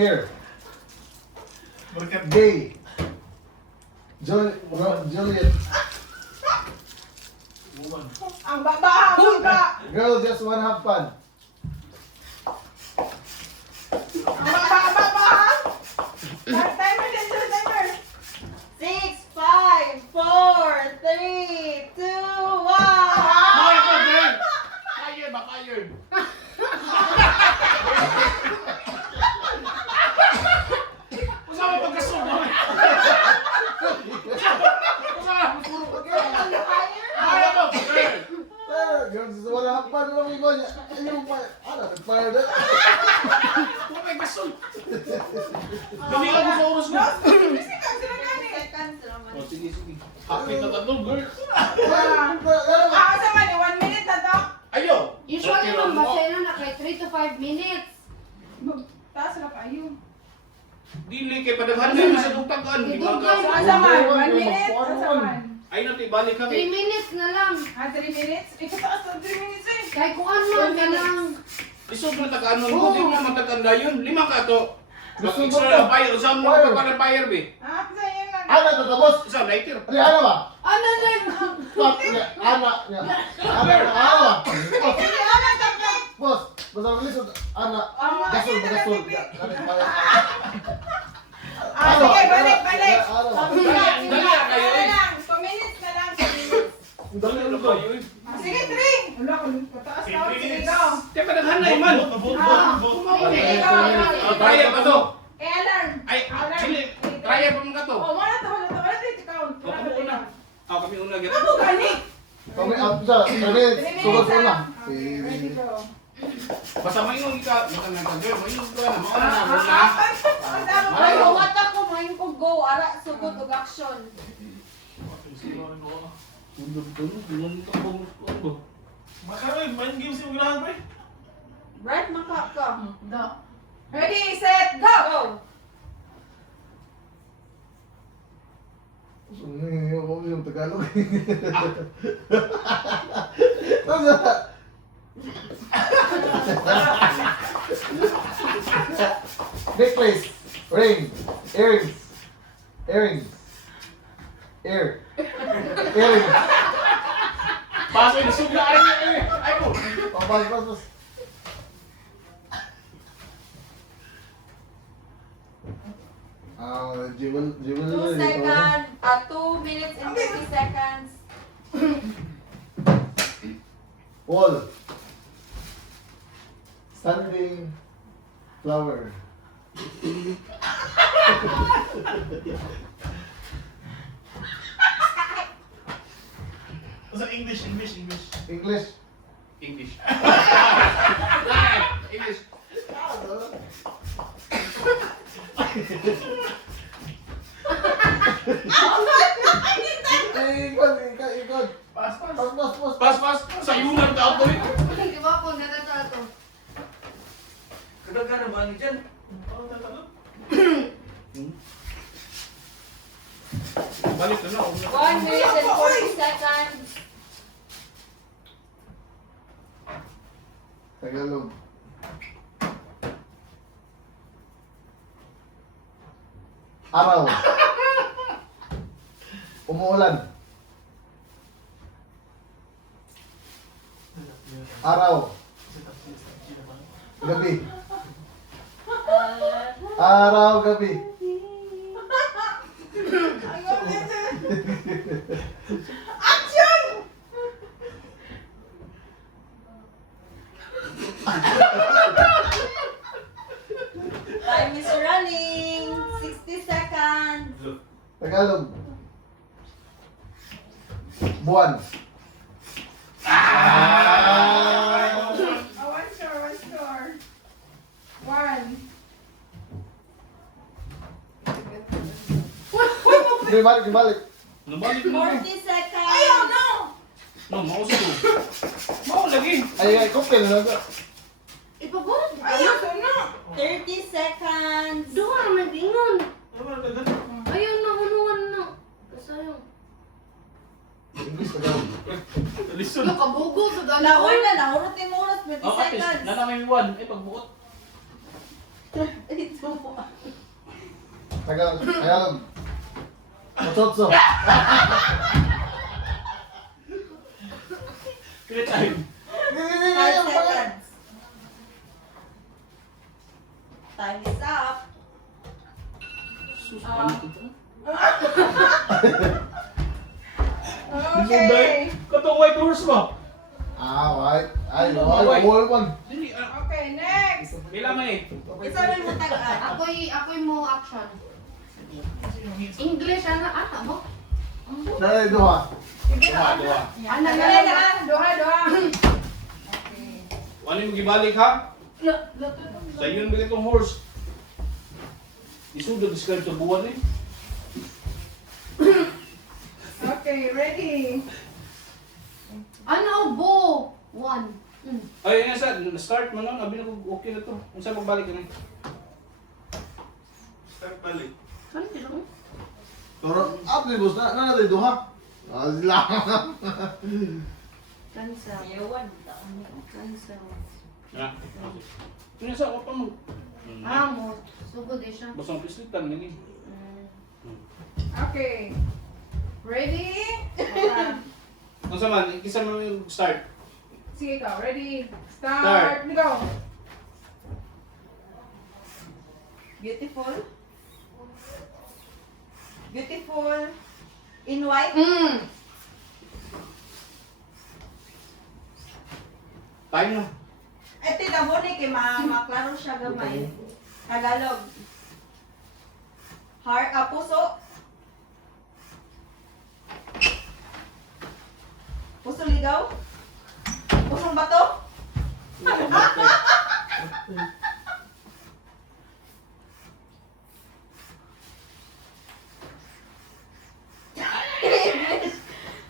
Hair. Berkat Gay. Juliet. woman. Ang baba, ang baba. Girl just wanna have fun. Ang baba, ang baba. Timer din, timer. 6, 5, 4, 3, 2, 1. Mga ka, girl! Fire ba, fire? Usama pagkasog mo. Usama, puro pagkasog. Ano ba, girl? Girl just wanna have fun. Ano mo niya? Ayun pa. Ano, nag-fire na. Puro pagkasog. Lumilang mo sa oras mo. Oh, sige, sige. Happy na tatlo, girl. Sa mali, 1 minute na to. Ayo! Usually ma'am, basta na kay 3 to 5 minutes. Taas na pa yun. Dili kay padaghan na sa tugtagan. Di ba ka? Sa man, 1 minute. Sa man. Ay natin balik 3 kami. minutes na lang. 3 minutes? Ikataas na 3 minutes eh. Kay kuan man ka lang. Isog na tagaan mo, di mo mataganda yun. 5 ka to. Gusto mo Extra to? na fire, usam mo Fire. pa ka ng fire, be. Sa'yo lang. Ano, tatapos? Usam, lighter. Ano, ano ba? Ano din? Fuck, niya. Ana, niya. Ano ba? Hindi, ano, tapos. Boss, basta malis. Ana, gasol, gasol. Nag-fire. Sige, balik, balik. Ano? Dali kayo eh. 2 minutes na lang, 2 minutes. Dali, ano ba? Sige, 3. Wala ko, pataas na ako. Sige, go. Kaya padaghan na man. Sige, go. Trial pa to. Eh, alarm. Ay, chili. Trial pa mo ka to. Oh, wala to, wala to. Wala to, count. O, kami una. O, kami una. Gita. Ako, gani. Kami, sa, sugod ko na. Ready, go. Basta maingon ka. Basta may girl, maingon ka na. Mauna na. Mauna. Ay, huwat ako, mahin ko go. Ara, sugod og action. Makaroy, mind games yung ginahan, pre. Brad, maka ka. Ready, set, go. Go. Ako yung Tagalog. Necklace, ring, earrings, earrings, earrings. Pasoy na sugla. Ay ko. Pas. Jewel. 2 seconds. 2 minutes and 50 seconds. Wall. Standing flower. Basta English. English. English. Ikon. Pas. Pas. Sa yunan ka ako eh. Di ba po, natata to. Kadaghan na ba ni dyan? Balik na na. 1 minute and 40 seconds. Tagalog. Araw. Umuulan. Araw. Gabi. Araw, gabi. Action! Time is running. 60 seconds. Tagalog. Buwan. One score. 1. Dibalik. Nabalik na. 40 seconds. Ayaw, no! No, mauso ko. Mau lagi. Ay, kupil. Ipagod. Ayaw, no! 30 seconds. Duha naman dingon. Ayun na, hulungan na. Kasayang. English, Tagalog. Listen. Ano, kabugo sa Naon dalawa. na, nahurot yung oras, 20 Oh, at least, seconds. nana may one. Eh, pagbuot. Tagalog. Matsotso. Pila time. 5 seconds. Time is up. Sus, ano ito? Okay. Katong white horse ba? White. Ay, wall one. Dili, Okay, next. pila may. Isa rin mo tagaan. Ako'y mo action. English, ano mo? Dali, duha. Duha. Ano Doha. Okay. Wala mo gibalik ha? Sa yun ba itong horse? Isudo discard sa buwan eh. Okay, ready. Ano, bo? 1. Ay, yun sa, start mo nun. Abi na ko, okay na to. Kung saan magbalik ka na. Start balik. Saan sila? Turo, boss na natin duha. Sila. Cancel. Yawan. Cancel. Ha? Yun sa, ako pa mo. Mo. Sugod eh siya. Basta ang pislitan nini. Okay. Ready? Kung saan man, ikisa mo yung start. Sige ikaw. Ready? Start. Start. Go. Beautiful. Beautiful. In white. Time na. Ito na mo ni kay maklaro siya gamay. Tagalog. Heart, puso. Puso ligaw. Pusong bato.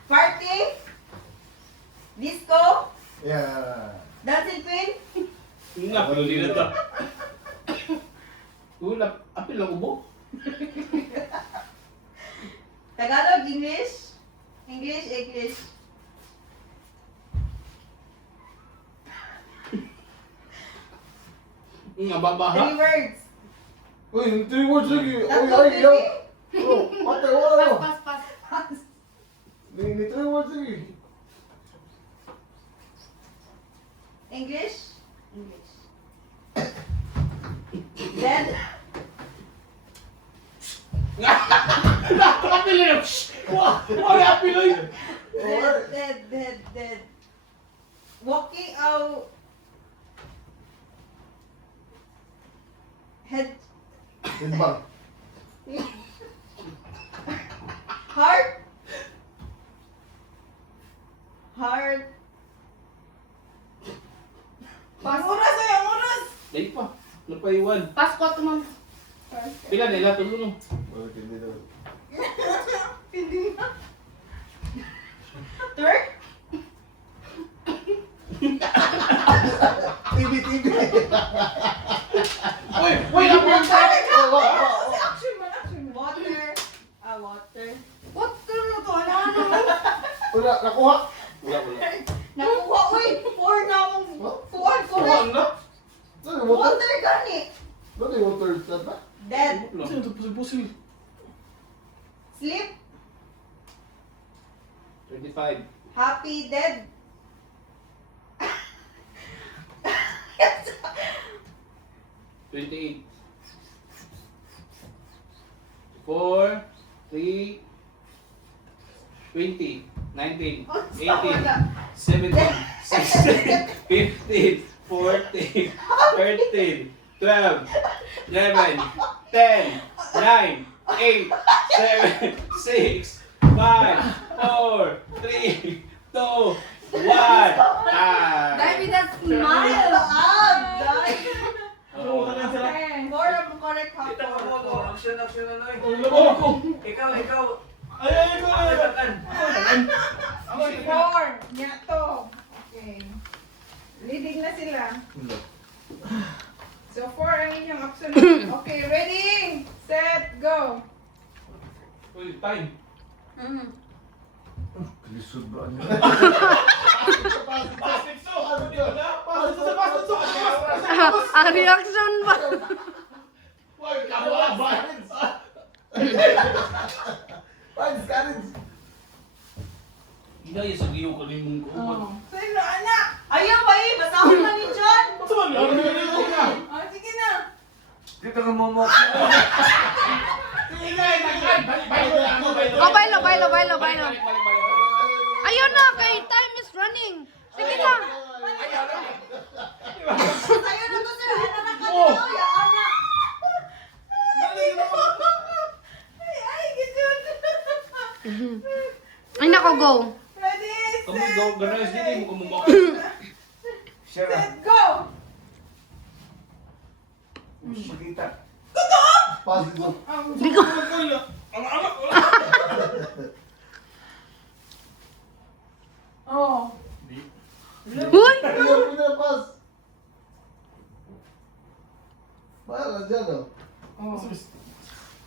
Party. Disco. Yeah. Dancing queen. Yun nga, pero di na to. Uy, apil lang ubo. Tagalog, English. English. Nga, babaha. 3 words. Uy, yung 3 words lagi. Uy, Tatlo, ay, baby. yaw. Oh, patay, wala. Pass. Ni 3 words lagi. English. Dead. Apil lang. Wala apil lang. Dead. Walking out. Head. Headbang. Heart. Pass. Ang oras. Dahil pa. Napaiwan. Pass ko ito, ma'am. Pila nila, tulunong. Balik hindi daw. Hindi na. Third. TV. Uy, apil sa Action. Water. Water. What ka na to? Ano? Wala, nakuha. Wala. Nakuha, uy. 4 na akong kuhan ko Wala na. na. Dali, water. Water gani. Dali, water. Tata. Dead. Sino ito pusil-pusil? Sleep. 25. Happy. Dead. 28. 4, 3, 20, 19, 18, 17, 16, 15, 14, 13, 12, 11, 10, 9, 8, 7, 6, 5, 4, 3, 2, 1. Dahil that's smile. Okay. More of correct Kita mo hapon. mo, action na noy. Labo ko. Ikaw. Ay, Takan. Ako, 4. Nya to. Okay. Leading na sila. So 4 ang inyong option. Okay, ready? Set, go. Uy, time. Lisod ba niya? Pasok so. Pasok so. Ang reaction ba? Iyo ka rin mong kuwan. Sino, anak? Ayaw ba eh, basahon na ni John. Ba't man? Ano na ito ka? Oh, sige na. Dito ka momok. Sige, nagkay. Bailo na ako. Oh, bailo. Ayun na, kay time is running. Sige na. Ayaw na to sir, ano na ka ya anak. Ay, gidyon. Ay, nako, go. Ready, Kamu daw ganayos dito mo kumumok. Share. set, go! Makita. Pass dito. Di ko. Ang anak ko. Oh. Uy! Pindah, pass. Bahala dyan, oh.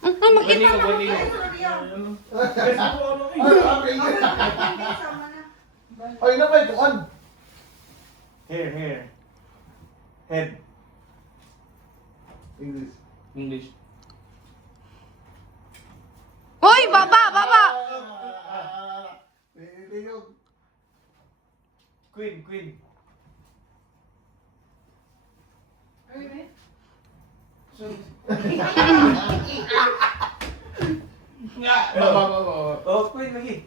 Ay, makita na. Gani Ay, ko. sorry ah. Ay, Sama na. ay, napay, kuan. Here. Head. English. English. Uy, baba. Hindi yun. Queen. Okay. Nga. Oh, queen lagi.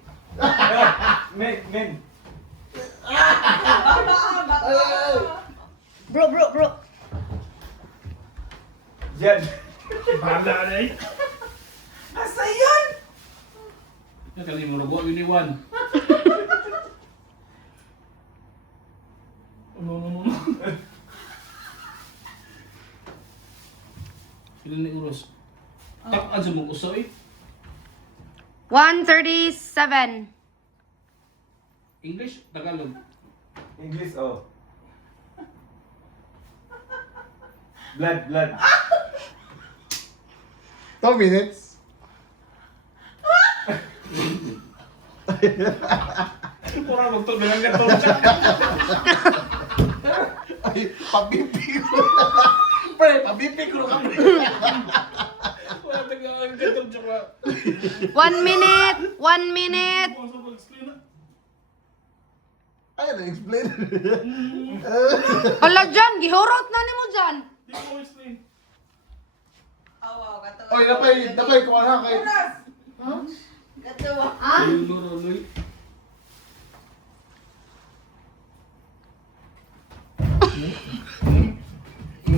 Men. Bro. Jan. Banda na eh. Asa yun? Kali mo na buwan iniwan. No. Ilan ni uros? Tak aja mo usoy. 1:37. English, Tagalog. English, oh. Blood. 2 minutes. Kurang magtog dengan gatong. Ay, pabibi ko na. Pre, pabibi ko na. Wala tagang gatong tsaka. 1 minute. 1 minute. Ay, na-explain. Hala dyan, gihurot na ni mo dyan. Awaw, gato. Oy, napay, kuan ha, kay... Oras. Gato. Ah? Luroy.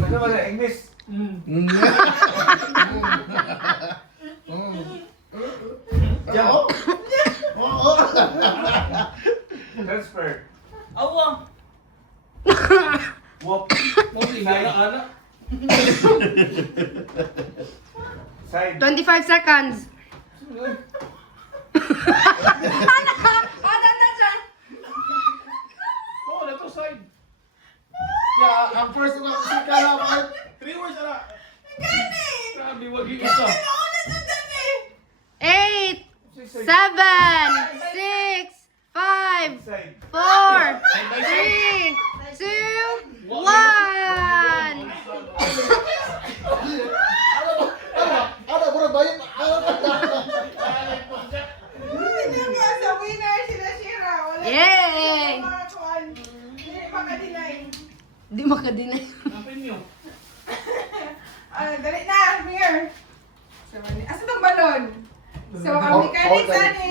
Ano ba na English? Jan. Transfer. Awaw. Walk. Mo ni anak. Side. 25 seconds. Ada na dyan. Oh, na to side. Yeah, ang first one, si Kalaman. 3 words ana. Gani! Sabi wag isa. Nauna sa gani! 8, 7, 6, 5, Side. 4, 3, 2, 1. Ano, bro, bayit. Hindi kaya sa winner sila Shira. Wala Yay! mga kuwan. Hindi makadinay. Di makadinay. Apa niyo? Dali na, here. Asa itong balon? So, ang mechanics ani.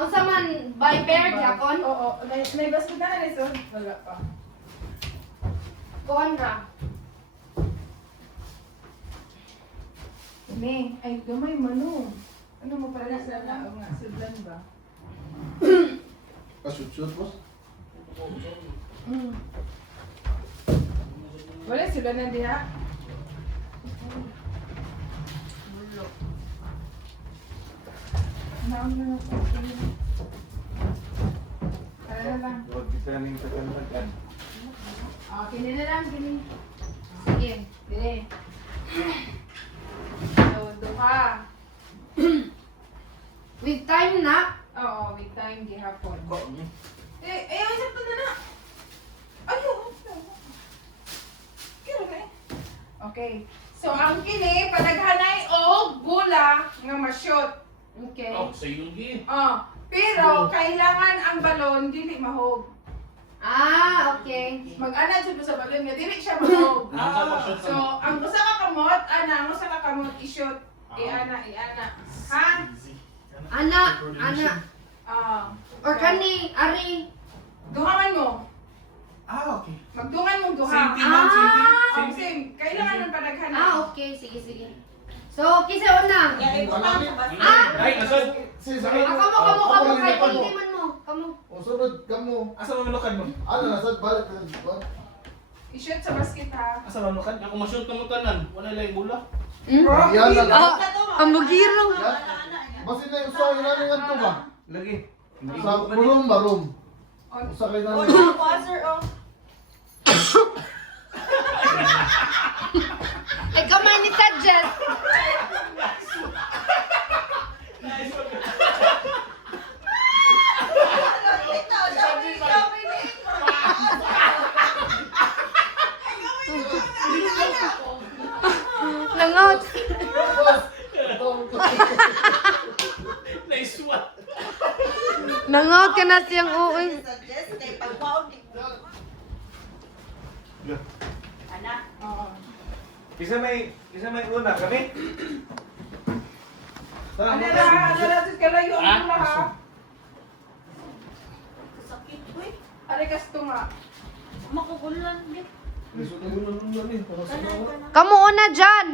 Unsa man by pair gyapon? Oo, may basket na ni so. Wala pa. Kuan ra. Ni, ay gamay mano. Ano mo para sa na nga sudlan ba? Pasut-sut, boss. Wala sila na diha. Naon na ako. Para lang. Huwag kita ning tagan. Kini na lang, kini. Sige, dire. So, duha. With time na. Oo, with time gihapon. Ang sakto na na. Ayo. Kira na. Okay. So, ang kini, panaghanay o gula nga ma-shoot. Okay. Oh, sa yung gi. Oh, pero kailangan ang balon dili mahog. Okay. Mag-ana jud mo sa balon nga dili siya mahog. Ah. So, ang usa ka kamot, ang usa ka kamot i-shoot. Iana. Ha? Ana. Ah. Or kani, ari. Duhaman mo. Okay. Magdungan mo duha. Same thing, ma'am. Same thing. Oh, same. Kailangan ng padaghan. Okay. Sige. So, kisa una. Kaya ibutang sa basket. Ay, nasod. Kamu. Kahit pag-iniman mo. Kamu. O sunod, kamo. Asa mamelokan mo? Ano, nasa balik ka sa I-shoot sa basket ha. Asa mamelokan? Ako ma-shoot na mo tanan. Wala lang bola. Yan lang. Ang bugiro. Basin na yung usaw yung ano yan to ba? Lagi. Sa room ba room? Usa kayo O, na. buzzer, oh. Ay, kamay ni Suggest. Langot. Nice one. Nangot ka na siyang uwi. Suggest kay pagwaon di ko. Anak. Oo. Kisa may una kami. Ano na jud kalayo ang bola ha. Sakit ko eh. Ari kas tunga. Makugulan din. Kamu una dyan.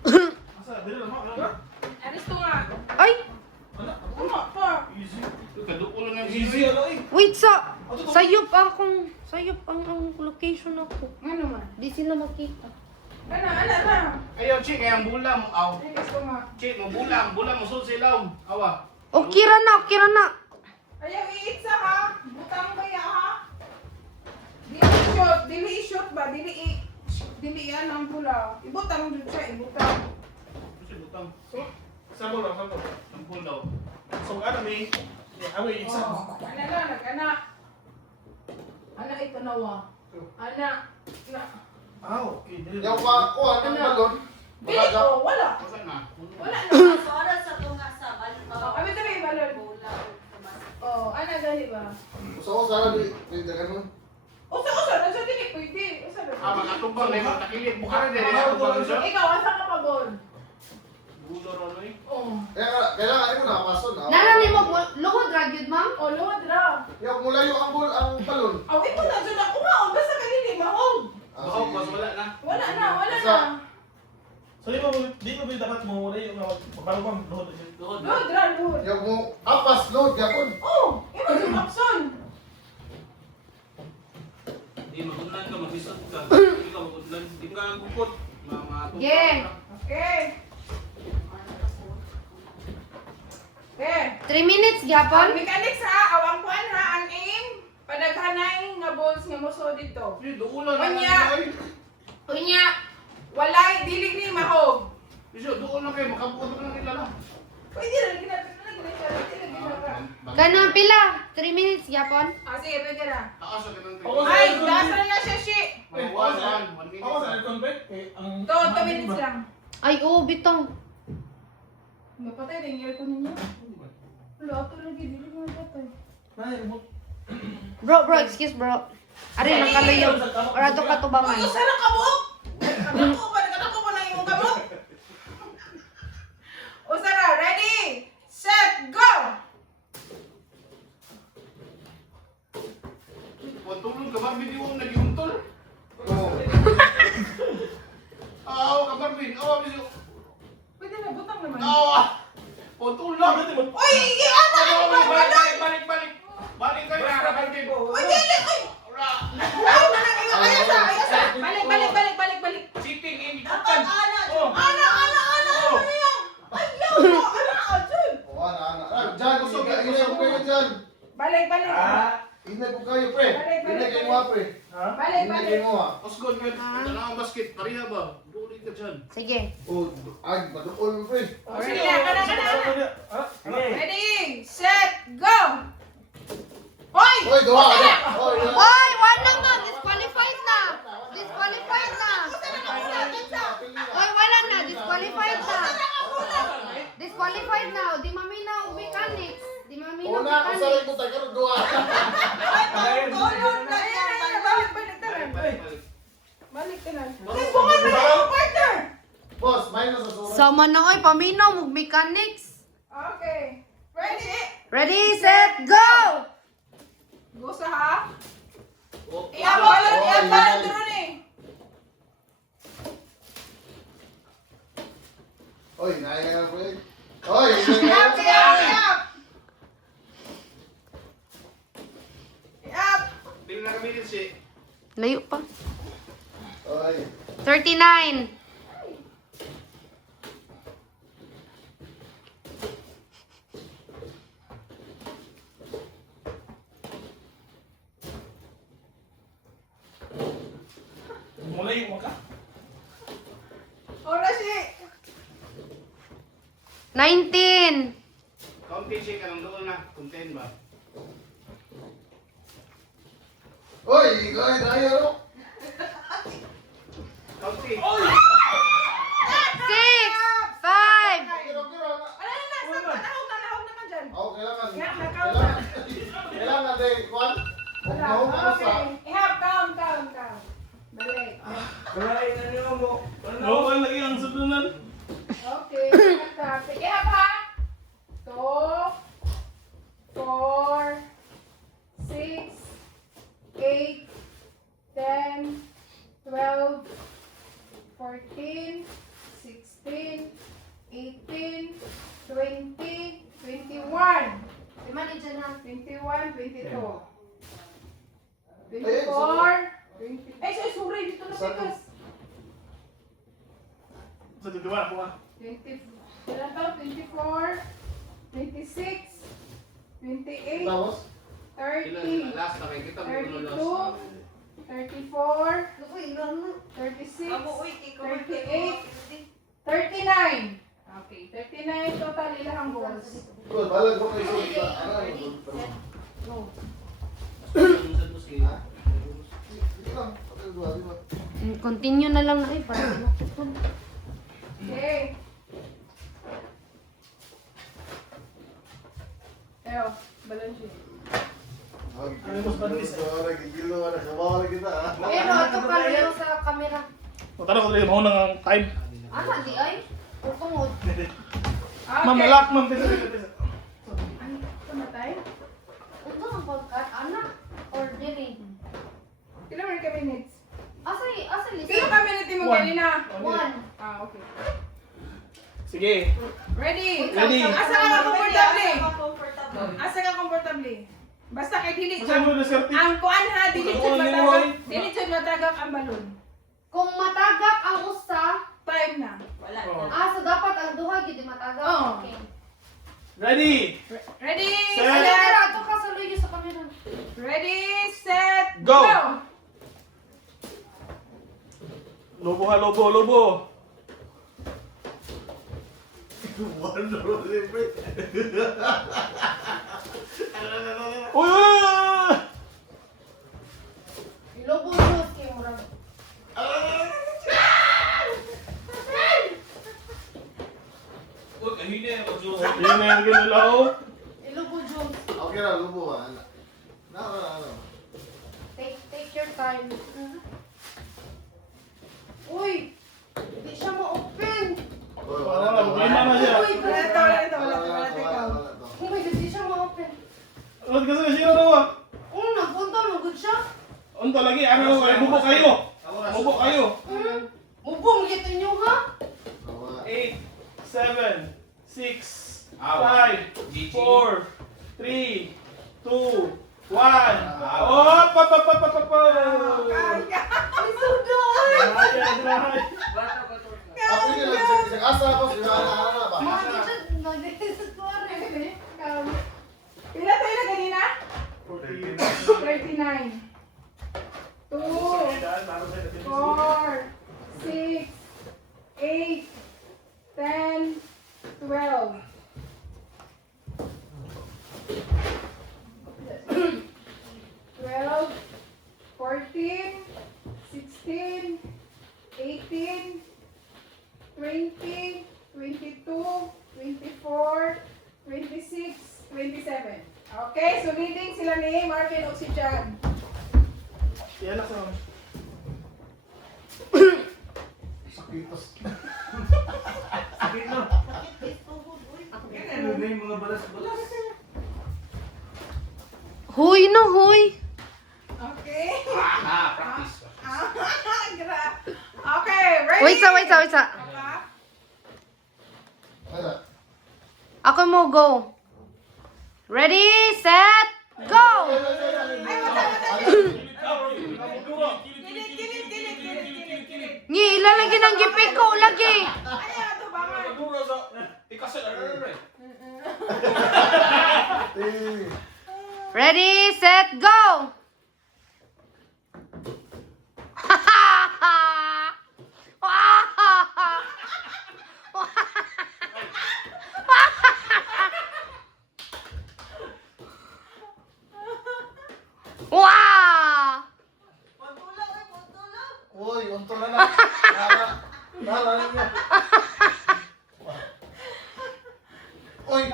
Asa, dili lang mo. Ari tunga. Ay, Tunga pa. Easy. Kaduko lang ang easy ano eh. wait sayop ang location ako. Ano man? Di sila makita. Ana. Ayaw, Chi, kaya ang bula mo. Aw. Ari kas tunga. Chi, mo bula mo sul sa ilaw. Awa. Okay ra na. Ayaw iitsa ha. Butang baya ha. Dili i-shoot ba? Dili yan ang pula. Ibutang dun siya, ibutang. Kasi butang. Sabo lang. Ang pool daw. So, ano may... Away, isa. Ana na, nag-ana. Ana ito nawa. Ana. Na. Okay. Dili. Yung kuha ng balon. Dili ko, wala. Wala na. Wala na. So, oras sa tunga sa balon. Oh, kami tabi balon. Bola. Sa basket. Oh, ana gani ba? Usa di. Pwede ka nun. Usa, nasa dili pwede. Usa ba? Makatumbang na yung nakilip. Bukara din. Nakatumbang siya. Ikaw, asa ka pa bon? Bulo ron eh. Oh. Kailangan mo nakapason. Nalani mo luhod ra gyud ma'am. Oh, luwad ra. Yung mula yung ang balon. Aw, ito na dyan ako maon. Basta kanili, mahog. Baka mas wala na. Wala na. So di mo dapat mo yung bago pa doon. Doon. Luwad ra, luwad. Yung mo apas load gapon. Oh, ito yung action. Di magudlan ka, mag-isot ka. Hindi ka magudlan. Di ka gupot. Yeah. Okay. Okay. 3 minutes Ang gyapon. mechanics ha, awang kuan ha, ang aim, padaghanay nga balls nga moso dito. Doon lang. Unya. Unya, walay, dili ni mahog. Biso, doon lang kayo. Makabuot lang nila lang. Pwede na, ginagawa. Kanang pila? 3 minutes gyapon. Ah, sige, pwede na. Taas ang ganang Oo. Ay, dasal na siya, shi. May 1 minute. Ako sa aircon break ang 2 minutes lang. Ay, bitong. Napatay na yung aircon ninyo. Wala, ito lagi, dili mo napatay. Bro, excuse bro. Ari nang kalayo. Ora to katubangan. Uy, usa na kabuk! Nagkatako mo na yung kabuk. Usa na, ready, set, go! Tulong ka ba? Hindi mo nag-iuntol. Oo. Kabarbin. Biso. Pwede na, butang naman. Tulong. Uy, ano? Balik. Balik kayo na, kabarbin. Uy, dili! Uy! Ay, nanang ayasa! Balik! Sitting in Dapat kitchen. Ana! Ano yan? Ay, yaw! Ajun! O ana. Diyan, inay ko kayo dyan. Balik! Inay ko kayo, pre. Inay kayo mo, pre. Balik! Inay kayo mo, ha. Osgon ka. Dala ang basket. Pariha ba? Doon ka dyan. Sige. O, ay, maduol, pre. Sige na, kana. Okay. Ready, set, go! Hoy! Hoy, gawa ka na. Hoy, Oy, wala na. Disqualified na. Disqualified na. Oy, wala na. Disqualified na. Una, usarin ko tayo karon duha. Ayun, Tulog na yan. Balik ka na. Ay, bunga na yung partner! Boss, minus sa surat. Sama na oy, paminaw, mag mechanics. Okay. Ready? Ready, set, go! Gusto ha? Oh, Iyabalon yan. drone eh. Oy, naya ko eh. Oy, Iyap, iyap, iyap. Iyap. Tingnan na kami din siya. Layo pa. Oy. 39. Mulai mo ka. Oras eh. 19. Kaunti siya ka lang doon na. Content ba? Oy, oy, naya ro. Kaunti. 6. 5. Kiro, kiro. Wala na, nahog naman dyan. Oh, kailangan. Kaya, nakaw Kailangan. Kailangan day kwan. Kung nahong ano sa. Okay. Ihap, calm. Balik. Kalain na niyo mo. Oo, lagi ang sudunan. Okay. Sige, ihap ha. 2, 4, 6, 8, 10, 12, 14, 16, 18, 20, 21. Lima din dyan ha. 21, 22. 24, Eh, 20. Ay, sorry, dito na pikas. Sa tutuwa ko 20, ilan to? 24, 26, 28, Tapos? 30, Last na kayo. Kita mo 32, last. 34, Uy, gano'n. 36, Amo, uy, ikaw. 38, 39. Okay, 39 total ilang goals. Good, balag mo kayo sa Ready, set, go. Ha? Sige lang. Pagkal duha, di ba? Continue na lang na eh. Para makapun. Okay. Eyo, balon siya. Ano mas panis? Gigilo na kabawa kita ah. Pero ato ka rin sa camera. O tara ko rin mo nang time. Ano di ay? Utungod. Ma'am, malak ma'am. Ano, tumatay? Ito ang podcast. Anak. Or diri. Ilan mo ka minutes? Asay Sino listen. ka minute mo One. kanina? 1. Ah, okay. Sige. Ready? Ready. Asa ka komportable? Comfortable. Asa ka komportable? Basta kay dili. Masa mo na serte? Ang kuan ha, dili Oo, jud nimo, matagak. oy. Dili jud matagak ang balon. Kung matagak ang usa, Time na. Wala Oh. na. so dapat ang duha gid matagak. Oo. Okay. Ready? Ready? Set. Ano Set. pero ato ka sa luyo sa camera. Ready, set, Go. go! Lobo ha, lobo. Walo, libre. Uy! Ilobo juice kay murag. Uy, kahina ako, Diyos. Yan na yung ginulaw. Ilobo juice. Okay na, lubo ba? Ano? Take your time. Uy! Hindi siya ma-open. Oy, Wala, problema na siya. Uy, Wala to. Wala to. Oh my God, hindi siya ma-open. Ano kasi na siya daw? Nagpunta, magod siya. Unto lagi, ano kayo? Bubok kayo. Bubok kayo. Mubong gito nyo ha? 8, 7, 6, 5, Aw. 4, 3, 2, 1. Oh, pa. Ay, sudoy! Tapi ni lang sa asa ko sila ana ba? Mga gito, nag-desisip ko rin. Pila tayo na kanina? 39. 2, 4, 6, 8, 10, 12. 12, 14, 16, 18, 20, 22, 24, 26, 27. Okay, so leading sila ni Marvin o si Jan. Yan na sa Sakitos. sakit na. Ano na yung mga balas-balas? Huy no, huy. Okay. Practice. Okay, ready? Wait sa. Okay. Ano? Ako mo, go. Ready, set, go! Kilit. Nyi, ilalagay ng gipik ko, lagi. Ay, ato ba nga? Maduro sa ikaset ano. Ready, set, go! Wow! Uy, unto na na. Tara ninyo. Uy!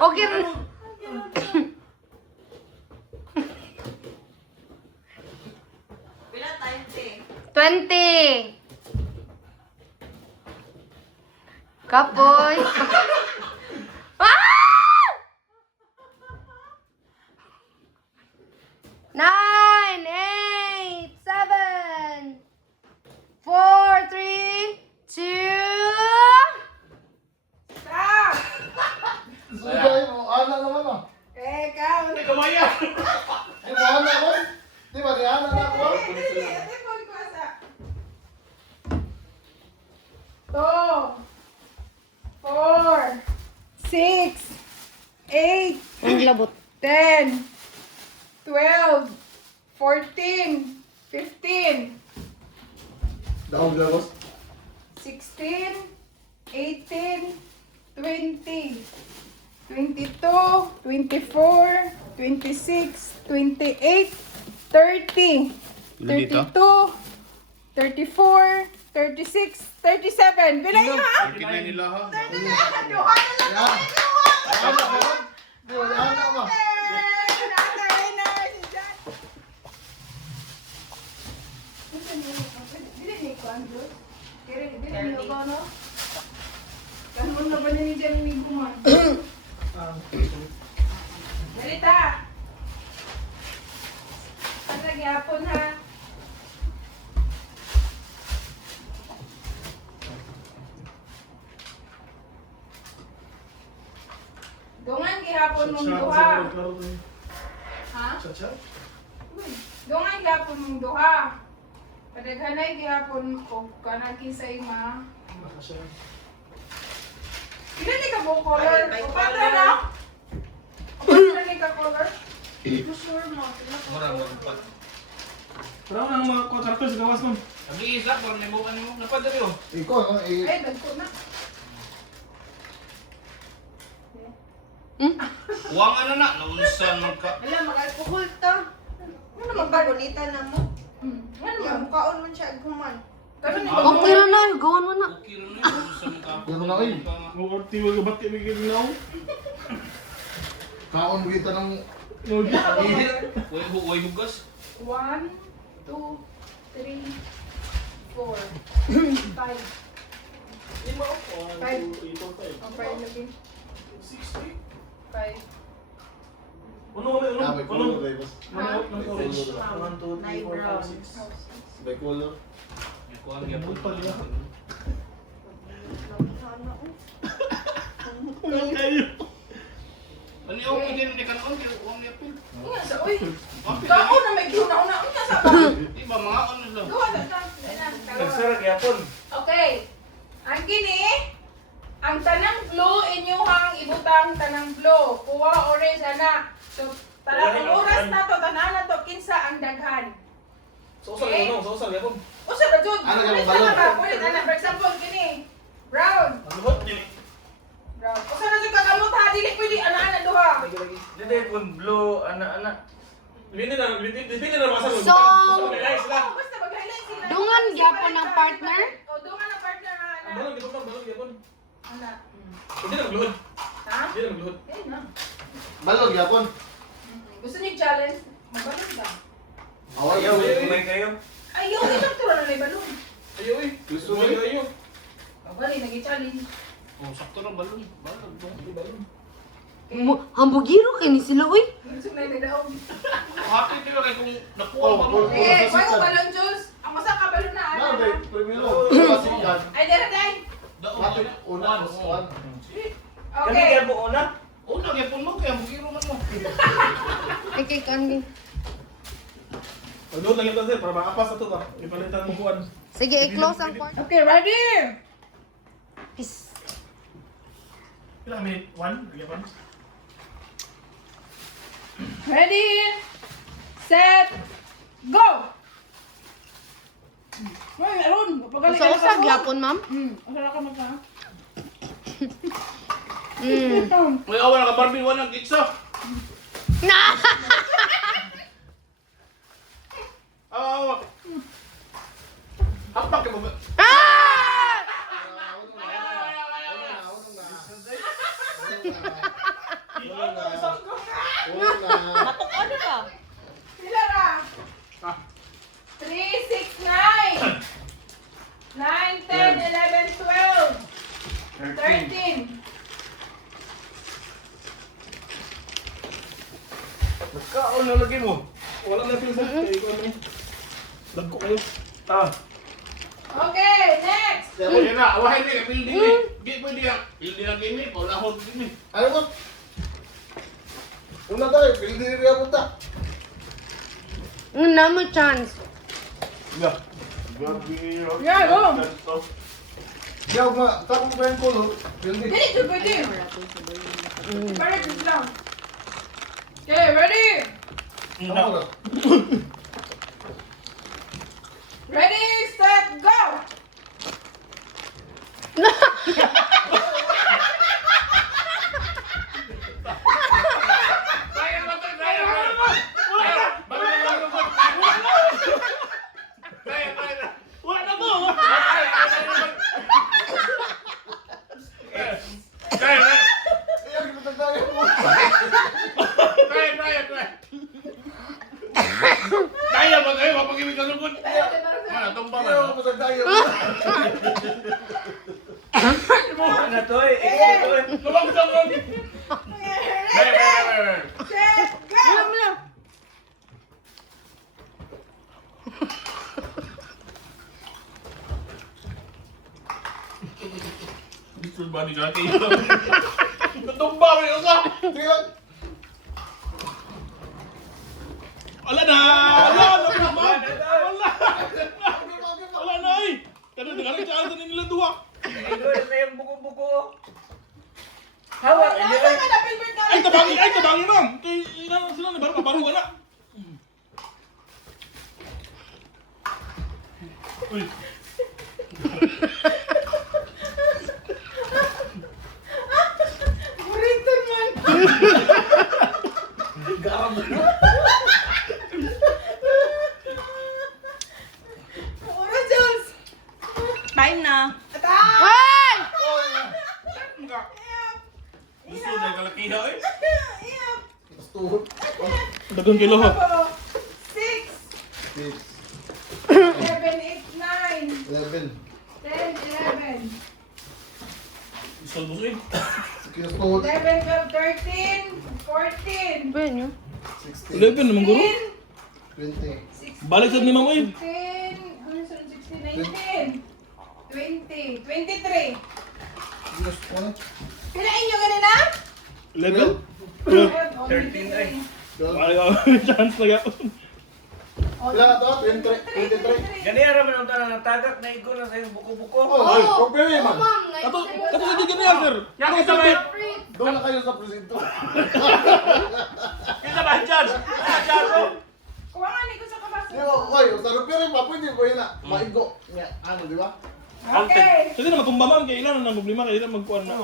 Okay rin. Pila time te? 20. Kapoy. Ah! 9, 8, 7, 4, 3, 2. Stop! Sugay mo, anak naman ah. Ikaw. Ay, kamaya! Di ba anak mo? Di ba di anak na ako? Ate po, ikuasa. 2, 4, 6, 8, Ang labot. 10, 12, 14, 15, Daog labos. 16, 18, 20, 22, 24, 26, 28, 30, 32, 34, 36, 37. Bilay nyo ha? Kinay nila ha. Duha na lang Yan. kami, duha. Anak mo? Di ba di anak mo? Nanay na si Jan. Dili ni ko, Andrew. Dili ni ko, no? Kanon na ba niya ni Jan ni Guman? Dalita! Paglagyapon ha. Dungan gihapon mong duha. Ha? Chacha? Dungan gihapon mong duha. Padaghanay gihapon ko kanang kisay ma. Pila ni ka mo color? Upat na na? Upat na ni ka color? Sure mo. Parang ang mga kontraktor sa gawas nun. Nag-iisa, parang nabukan mo. Napadali oh. Ikaw, no? Ay, dagko na. Huwag ano na, naunsan man ka. Wala, mag-alcohol ta. Ano naman ba? Bonita na mo. Ano Yung ba? mukhaon man siya aghuman. Karon ni Okay na na, gawan mo na. Okay rin na, naunsan man ka. Ganun na kayo. Mukurti wag bati bigil now. Kaon mo kita ng... Huwag hugas. 1, 2, 3, 4, 5. Lima ako. 5. 5. Ang 5 lagi. 60. 5. Ano kami? Ah, may Ano? color, Davis. Ano? Ano orange? Color. 1, 2, 3, 4, 5, 6. May color. Kuha ang yapon. Ano kayo? Ano yung okay din ni kanon kay uwang yapon. Nga sa uy. Kapit Kao na. na may giuna-una. Unya sa ba? Di ba mga ano lang. Duha na ta. Nagsara yapon. Okay. Ang kini, ang tanang blue inyuhang ibutang tanang blue. Kuha orange ana. So talakong oras na to tanan na to kinsa ang daghan. Sosal Okay. ano? Sosal yapon. Usa ra jud. Ano ka Ulit balon? na ba? Ulit ana. For example kini. Brown. Ano ba? Dili. Brown. Usa ra jud kakamot ha dili pwede ana duha. Dili pun blue, ana-ana. Hindi na masa mo. So, Relax lang. Basta mag-highlight sila. Dungan gyapon ang partner? O dungan ang partner ha. Ana. Hindi na magluhod. Ha? Hindi na magluhod. Eh na. Balog, yapon. Gusto niyo challenge? Magbalon ka. Away, Ayaw, away. kumain kayo. Ayaw, ilang tura na may balon. Ayaw eh. Gusto Gusto mo? kayo. Bali, nag-challenge. Oh, sakto ng balon. Balon. Hambugiro kayo ni sila, uy. Gusto na yung daog. Happy kayo kay kung nakuha Oh, balon. oh, Eh, kuha mo balon, Jules. Ang masa ka balon na, Na, ana. be, primero. Pasikan. Ay, dara, day. Bakit una, one. Kami Okay. kaya po una. Una kaya puno kaya bukiro man mo. Okay, kangi. Magluhod lang yung sir, para makapas na ito ba? Ipalitan mo kuhan. Sige, i-close ang point. Okay, ready? Peace. Ilang minute? 1? Lagyan pa? Ready, set, go! Ay, Aaron, pagaling ka Usa-usa na gyapon, ma'am. Asala ka magka. May awan na ka Barbie, wala nang kitsa. Na! Awa. Hapak ka ba? Ah! Matukod ka. Sila na. 3, 6, 9. 9, 10, 11, 12. 13. Nagkaon na lagi mo. Wala na sila sir. Kaya ikaw naman. Dagko kayo. Ah. Okay, next. Yan na, awahin ni building ni. Di pwede yan. Building na game ni, paulahon din ni. Ano mo? Una tayo, pildi rin punta. Na mo chance. Yeah. Barbie. Yeah, go. Kaya ma, tapos pa yung kulo, pildi. Dili, good, pwede. Para good lang. Okay, ready? Tama na. Ready, set, go! Kaya mo to, kaya mo. Wala. Kaya. Wala na mo! Kaya. Kaya kita tayo mo. Kaya ba kayo? Mapag-ibig ka lungkot. Ano, tumba Kaya ba? kita tayo mo. Ano to eh? Ikaw to eh. Lumang tungkol. Set, go! Gusto ba ni Jackie? Tumba ba yung ka? Sige lang. Wala na! Wala na! Wala! Wala na eh! Kanina nagkaroon sa nila duwa. Ikaw na yung buko-buko. Hawa, hindi Nasa lang. ka na, Pilbert na? Ay, tabangin ma'am! Kaya ilan sila na, baru kabarugan na. Uy, Buriton man. Oras, Jules. Time na. Attack! Ay! Mukha. Gusto na kalakiha eh. Iyap. Tapos tuhod. dagang kilo ho. 6, 6, 7, 8, 9, 11. 10, 11, Gusto mo eh. Sige, tuhod. 11, 12, 13, 14, Ben, yun. 16, 11 naman guro. 20. 16, Balik sa ni ma'am eh. 15, ano sunod, 16, 19, 20, 23. Yes, ano? Kailan nyo ganun na? 11? 13 ay. Wala ka chance na gapon. Ilan na to? 23. Ganyan raman ang tanan natagak na ikaw na sa yung buko-buko. Oh, ay, problema man. Ma'am, Kato hindi ganyan sir. Yan isa ba? Doon na kayo sa presinto. Isa ba dyan? Isa dyan bro? Kuha nga ni ko sa kabaso. Di ba, oy, sa rupiri pa, pwede ba yun na? Maigo. Nga, ano, di ba? Okay. Kasi na matumba ma'am, kaya ilan ang problema, kaya ilan magkuhan na.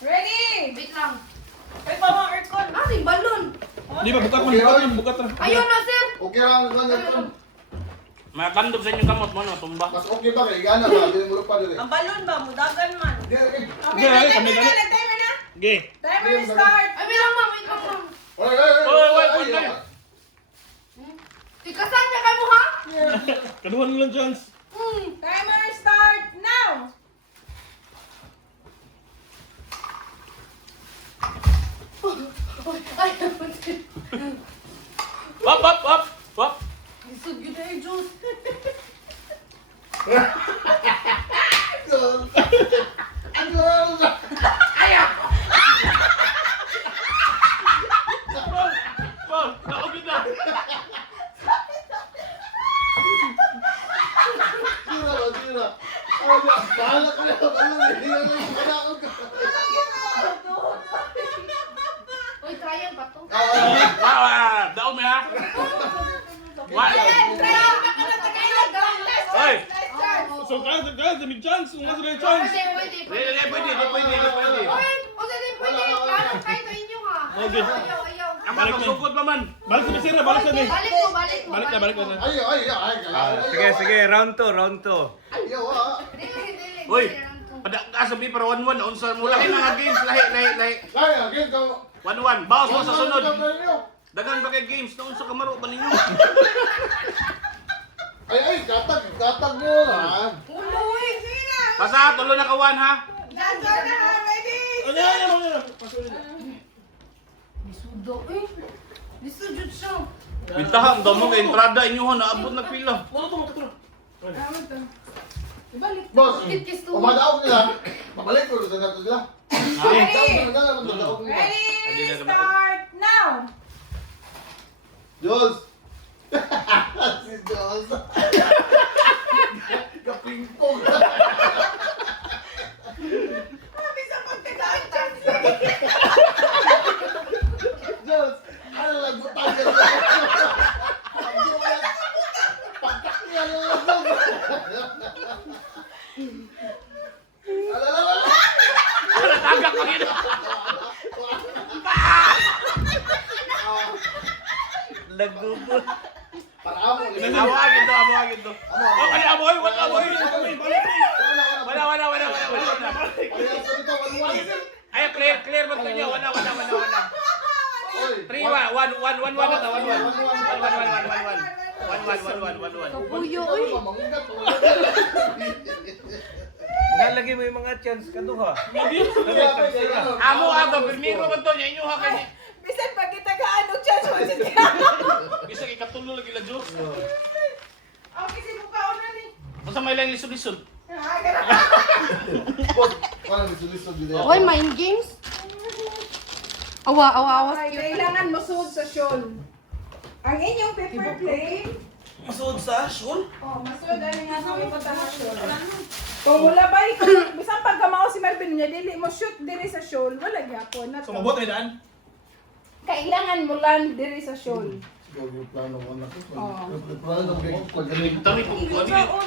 Ready? Wait lang. Ay, pawang aircon. Ah, may balon. Di ba, bukat man, bukat man, bukat na. Ayun na, sir. Okay lang, lang yan. Makakandog sa inyong kamot mo, no? Tumba. Mas okay ba kay gana ba? Dili mo pa dili. Ang balon ba? Mudagan man. Dili. Okay, Gani, timer kami, na, gani. timer na. Okay. Timer start. Ay, wait lang, ma'am. Wait lang, ma'am. Oy, Ikasan niya kayo, ha? Kaduhan mo lang chance. Timer start now. Ay, Up. lisod yun na yung juice. Bal, naogid na. Tira. Bahala ka na. Uy, trial ba to? Daog mo ha. Oy. So guys, may chance. Ungas na yung chance. Pwede. Pwede. Uy, pwede. Klaro kayo sa inyo, ha? Okay. Ayaw. Ang magsugod pa man. Balik sa sira, balik sa ni. Balik mo. Balik na. Sige, round 2. Ayaw Dili. Uy. Pada sabi para 1-1 unsa mo lahi mga games lahi. Kaya, again ka. 1-1. Bawas mo sa sunod. Dagan ba kay games na unsa ka maro ba ninyo? Ay, katag mo ha. Uy, sige na. Basta tulo na ka 1 ha. That's all na. Ready? Ano. Lisudo, eh. Lisudod siya. Bintahang daw mo kay entrada inyo ha naabot na pila. Ano to? Ibalik. Boss, Kiss to. umadaog nila. Babalik ko sa nato sila. Ready? Ready? Ready? Start now. Jules! Si Jules! Kapingpong! Sabi sa pagkakaan chance. Jules! Ano lang butang ka sa pagkaknya lang lang Alala! Tagak pa gid. Lagubo. Para amo ulit. Awagin to. Oh, kani amoy, wala amoy. Wala. Kaya sa ito, one-one. Ay, clear ba niyo? Wala. Oy, 3-1 na ta, 1-1. Puyo, uy. Nalagi mo yung mga chance kaduha. Amo permiro man to niya inyo ha kani. Bisan pag kitagaan og chance mo sige. Bisa ikatulo lagi la Diyos. Okay, si mukha na ni. Unsa may lang lisod-lisod? Boss, parang lisod-lisod yun. Okay, mind games? Awa. Kailangan masuod sa shawl. Ang inyong paper plane, Masuod sa shul? masuod ani nga sa ibutang nga shawl. Kung wala ba bisan pag kamao si Marvin niya dili mo shoot diri sa shawl, wala gyapon. So mabot ay daan. Kailangan mo land diri sa shawl. Yung plano ko na. Oo. Yung plano ko pag-galing. Dami kung ano.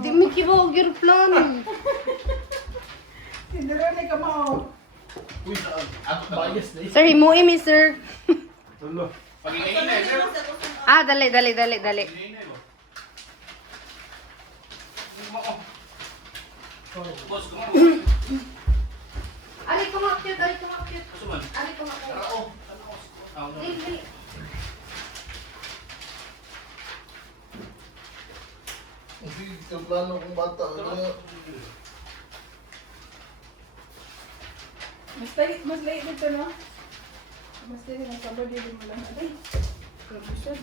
Di mi kibaw gyud plan. Diri ni kamao. Uy, ako bias na Sir, himuin mi, sir. Pag-ingay sir. Ah, dali. Boss, kung Ali ko makyut. Suman. Ali ko makyut. Dili. Yung plano kong bata. Mas late dito no. Mas late ng sabay dito mo lang. Ay. Grabe siya.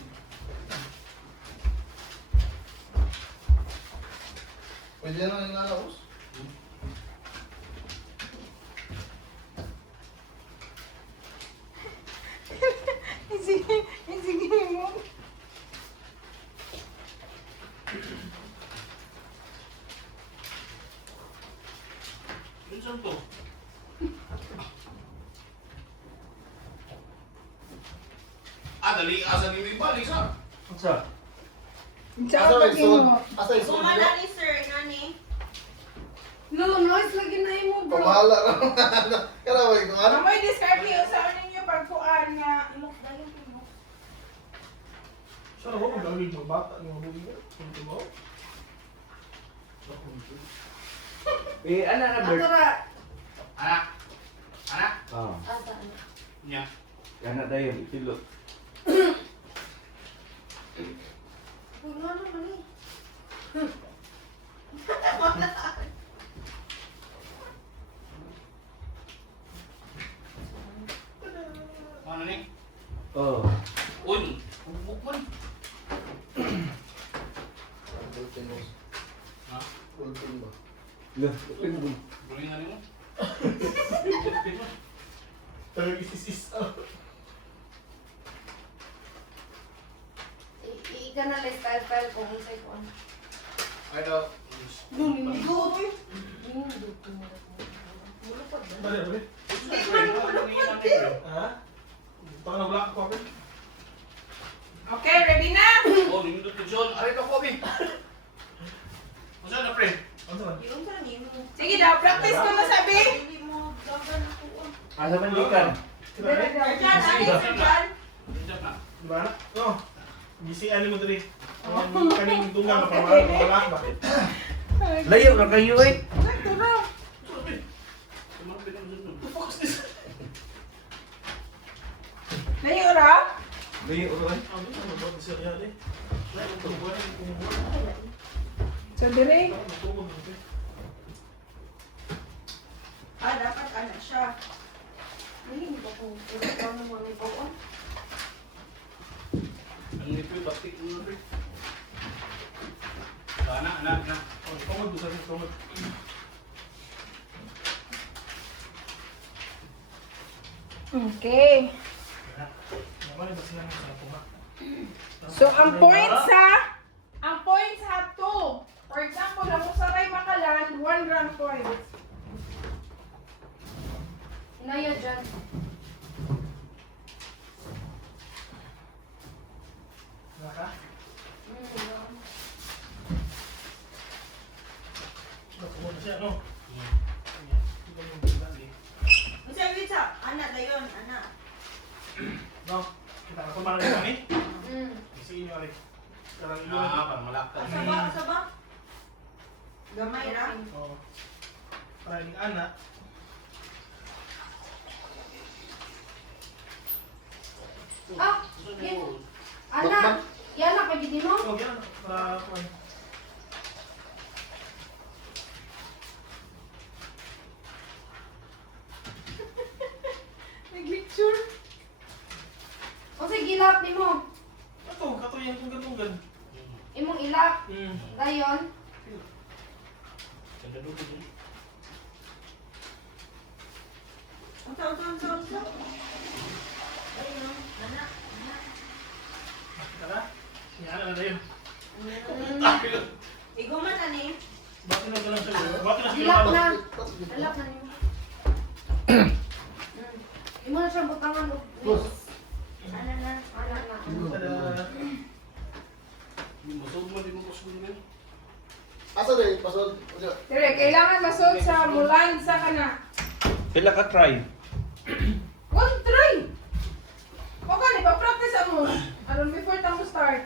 Pwede na yung nalaos. Sige mo. Yun saan to? Dali asa ni balik sa. Unsa? Asa yung sold? Asa yung sold? Sumala ni sir, nani. No, noise lagi na imo, bro. Pamahala ka. Karaway ko ano? Amoy discard niyo sa ninyo pagkuan nga. Sana ako magagawin ng bata ng mga bugi mo. Ito mo? Anak na bird. Atara. Anak! Anak! Oh. Asa na. Nya. Anak tayo, itilot. Wala naman eh. Ano ni? Oh. Uy! Bukman! Bulletin mo. Ha? Bulletin mo. Loh, pinbul. Buling ano mo? Talagang isis. Ika na lang style kung unsay ko ano. Ay daw. Dumigoy. Mulupad ba? Bali, bali. Ha? Baka nag-block ako, Abi. Okay, ready na? Oh, nimindot ko John. Aray ka ko, Abi. Ano na, pre? Ano na? Yung pa ni mo. Sige daw, practice ko na sabi. Hindi mo dagan ako. Asa man ikan? Diyan, Sir John. Diyan na. Diba? Oh. Gisi ano mo dali. Ang kaning tunga na pamala ba? Layo na kayo eh. Ito na. Focus this. Layo ra? Layo na eh. Ano ba siya yan eh? Layo ko ba ni So, dire. Dapat ano siya. Ay, hindi ko kung paano mo may pawon. Ang nipil plastic mo pre. Anak. Oh, komod sa komod. Okay. So, ang points have to. For example, ako sa Ray Makalan, 1 gram points. Inaya dyan. Naka? Komod siya no. Kasi ang witsa, anak na yun, anak. No. Kita ko man kami. Kasi inyo ari. Karang ilo. para malakad. Asa ba? Gamay ra. Oh. Para ni anak. Ah! Anak! Yan na, pagiging mo? Oh, yan para kuan. Nag-lecture. O sige, ilap ni mo. Ato, kato yan kung gatunggan. Imong ilap. Dayon. Ganda dugo din. Unsa. Ayun, anak. Tara. Yan na dayon. Iguman na ni. Bakit na lang siya? Bakit na siya? Ilap na. Ilap na niyo. Imo na siya butangan. Ano na? Anak na. Tada. Masog mo din mo kusog din. Asa na yung pasod? Dire, kailangan masod sa mulan sa kana. Pila ka try? One try. Okay, ni pa-practice mo. Aron before tamo start.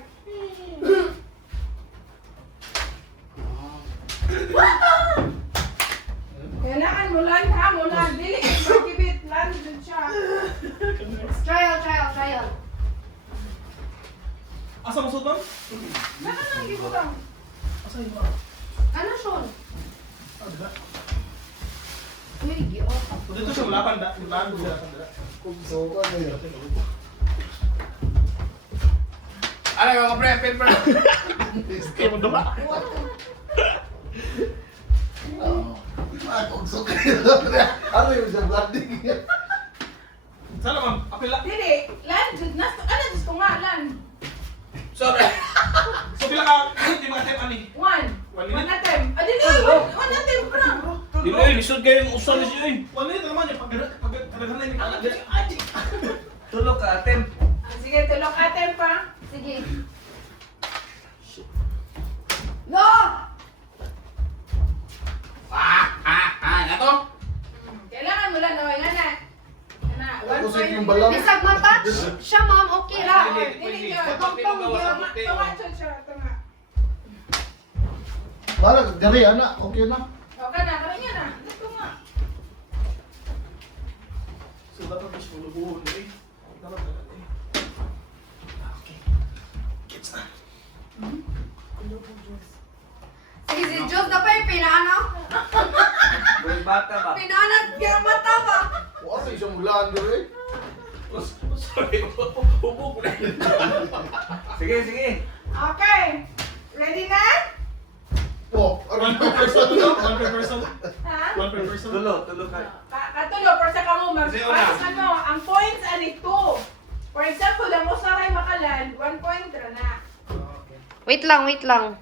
Kailangan mulan ha, mulan. Dili ka magkibit, land dun siya. Trial. Asa mo sud bang? Naka nang gibutang. Asa yung ba? Ano, Sean? Ah, diba? Uy, giot. Dito siya wala pa wala siya. Kung soka na yun. Ano yung pre, paper. Kaya mo duma. Kung soka na yun. Ano yung sa branding? Sana ma'am, apila. Dili, land dun na. Ano gusto nga land? Sorry. So pila ka, hindi mga time ani. One. One One minute? attempt. Ah, dili, one attempt pa lang. Dili ay lisod kayo yung usan niyo eh. 1 minute naman yung pagkakagahan na yung Tulog ka attempt. Sige, tulok attempt pa. Sige. Go! Nato? Kailangan mo lang, no? Nga na. Nga na, 1 Kusik point. yung balam. Bisag matouch siya, ma'am. Okay ra. Wala. Pwede, Dili pwede. ka. Kapag pinagawa sa puti, Tunga, oh. siya. Tunga. Wala, dari, anak. Okay na. Okay na, kaya niya na. Tunga. So, dapat mas mulubuhon eh. Dapat talaga eh. Okay. Gets na. Sige, si Diyos na pa yung pinaano. May bata ba? Pinaanat kaya mata ba? Wala, isang mulan, dari. Sorry, hubog na. Sige, sige. Okay. Ready na? Oh, One per person. One per person. Ha? One per person. Tulo ka. Katulo, pero sa kamo, Kasi una. ano, ang points ani 2. For example, ang mo saray makalan, 1 point ra na. Okay. Wait lang.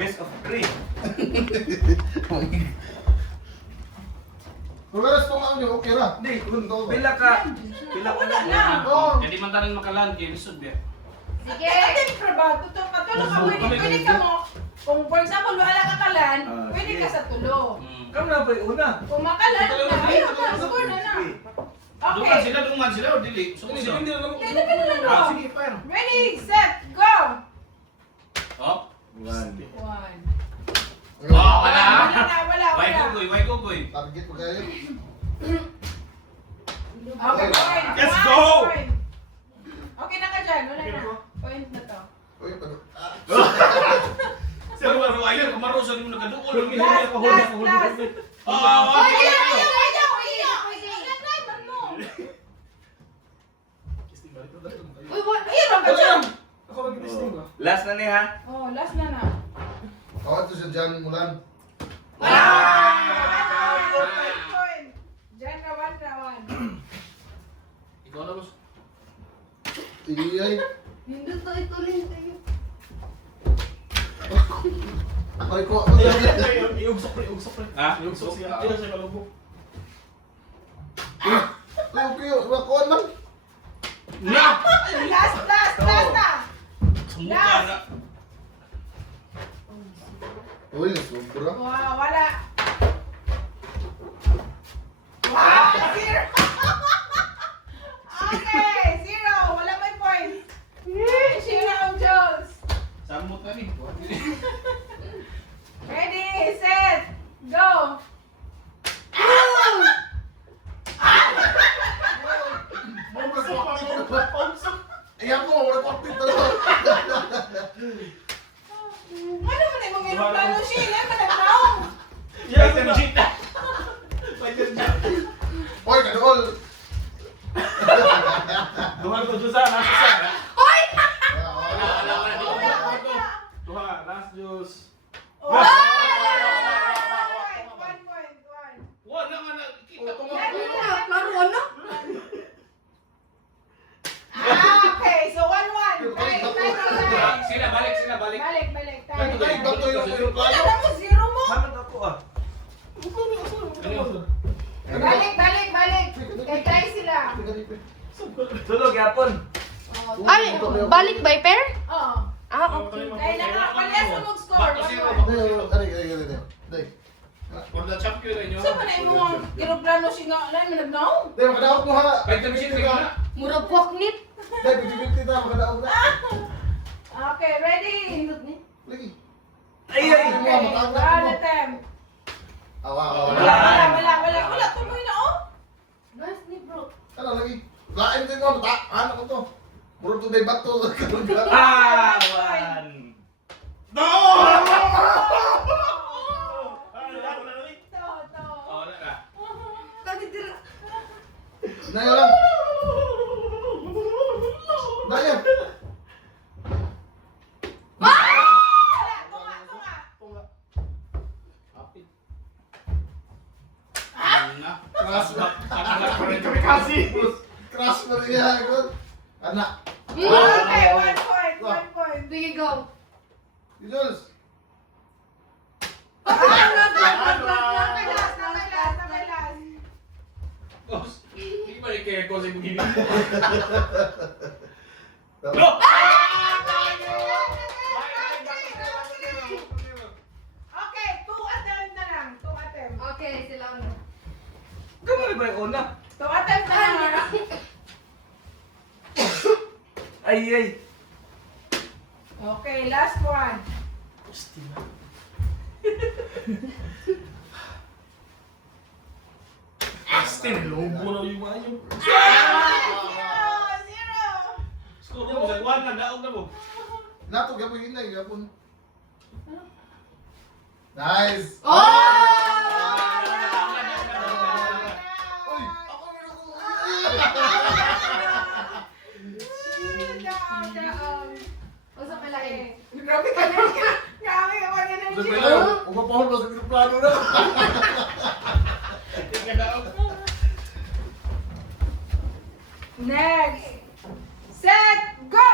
Best of 3. Kung meron itong ano, okay na. Hindi, pila ka Wala na. Oh, Jadi mantanan makalan kay lisod biya. Sige. Ate, ba, katulo ka, pwede ka mo. Kung for example, wala ka kalan, pwede ka sa tulo. Kam na ba una? Kung makalan na, ayun ka, score na na. Duman Okay. sila o dili. So Hindi, sila. hindi na lang. Okay, depende na Ah, mo. sige, fire. Ready, set, go! Oh. 1. Oh, wala. Wala. Why gogoy. target ko kayo. Okay, point. Let's One go! point. Okay na ka dyan, wala na. Point na to. Uy, ano? Sir, Pero ayun, kumarusan mo nagaduol. Last. Oh, Uy, what? Ayun lang ka dyan. Ako mag-testing ba? Last na niya ha? Oh, last na na. Oh, ito siya dyan, mulan. Point. Dyan na one. Ikaw na, boss. Iyay. Hindi to ituloy tayo. Ako rin ko. Iugsok pre. Ha? Iugsok siya. Ayun siya kalubog. Uy, okay, wakuan man. Last na. Sumuka na. Uy, nasubra. Wow, wala. Wow, zero. Okay, 0. Wala may point. Zero ang Jules. Samot na ni. Ready, set, go. Ayan ko, wala cockpit na lang. Ano man yung mga aeroplano siya? Yan man ang taong. Yes, and cheat na. Fighter jet. Uy, kadol. Duha to Diyos ha. Last isa. Duha. Last Diyos. 1 point. Wala nga na. Kita ko Laro na. Okay, so 1-1. Tayo. Sila balik. Balik. Ay, Tayo. bato yung aeroplano. Alam mo, 0 mo. Hanap ako ah. Balik. Kay tayo sila. Tulog yapon. Ay, balik by pair? Oo. Ah, okay. Kaya nakapalias mo mag-score. Bato zero. 1-1. Day. For the champion na inyo. Saan man na yung mga aeroplano siya nga? Alam mo, nagnaw? Day, makadaog mo ha. Fighter machine na. Mura poknit. Day, 50-50 na, makadaog na. Okay, ready? Lagi. Ay! Okay, one attempt. Awa. Wala. Tuloy na, oh. Nice ni bro. Ano lagi? Lain din mo, ano ko to? Muro to day bato. Ah! One! No! Ito. Oh, na. Kami tira. Daya lang. Daya. Wala, tunga. Apit. Keras na. Kasi. Keras na rin yan. Anak. Okay, 1 point. Sige, go. Jules. Okay, last. Boss, hindi ba kaya ko sa begini? No! Okay, 2 attempt na lang. 2 attempt. Okay, sila na. Kamali ba yung una? 2 Ay. Okay, last one. Astin, lobo na yung mga yun. Zero. Score mo, sa kuwan na, daog na mo. Nato, gapon yun na, gapon. Nice! Oh! Uy! Ako meron ko! Usa pala eh. Grabe ka na. Grabe ka pa ganun. Sabi na, umapahol mo sa pinoplano na. Next. Set. Go.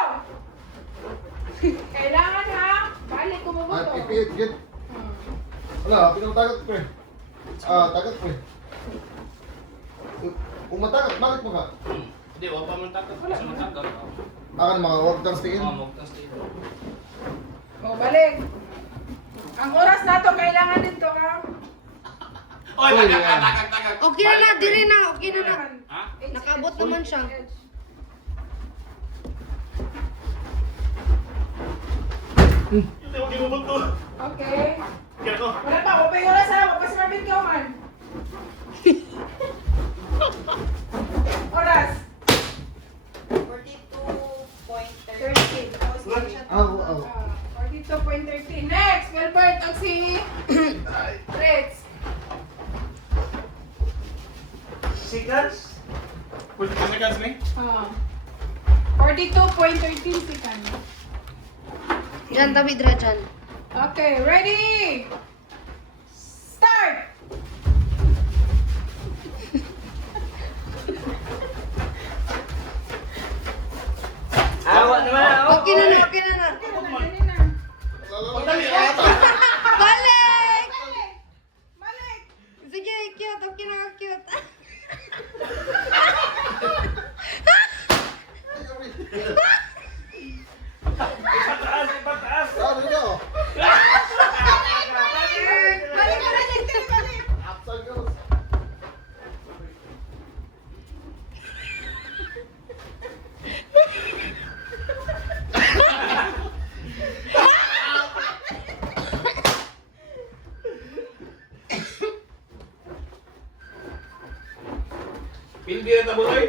Kailangan ha. Balik Ay, kumubuto. pipit. Wala, pinatagat ko eh. Tagat ko eh. Kung matagat, bakit mo ka? Hindi, wala pa man takot. Wala man takot. Akan mga huwag kang stiin. Magtas tayo. O, balik. Ang oras na to, kailangan din to ha. Oy, Uy, tagak. Okay na na, dire na, okay na na. Ha? Nakabot naman siya. Hindi mo ginubog to. Okay. Kaya to. Wala pa, upay oras ha. Wapag si Marvin ka man. Oras. 42.30. Aw. 42.13. Next, Gilbert, ang si Reds. Seconds? 40 seconds ni. 42.13 seconds. Diyan, tabi dire dyan. Okay, ready? Start! Awa naman ako. Okay na na, okay na na. Dali na. Dali, Balik! Balik! Sige, cute. Okay na, cute. Ipataas. Sabi ka oh. Balik ka na, balik! Apsal ka. Pildi na tabo oy.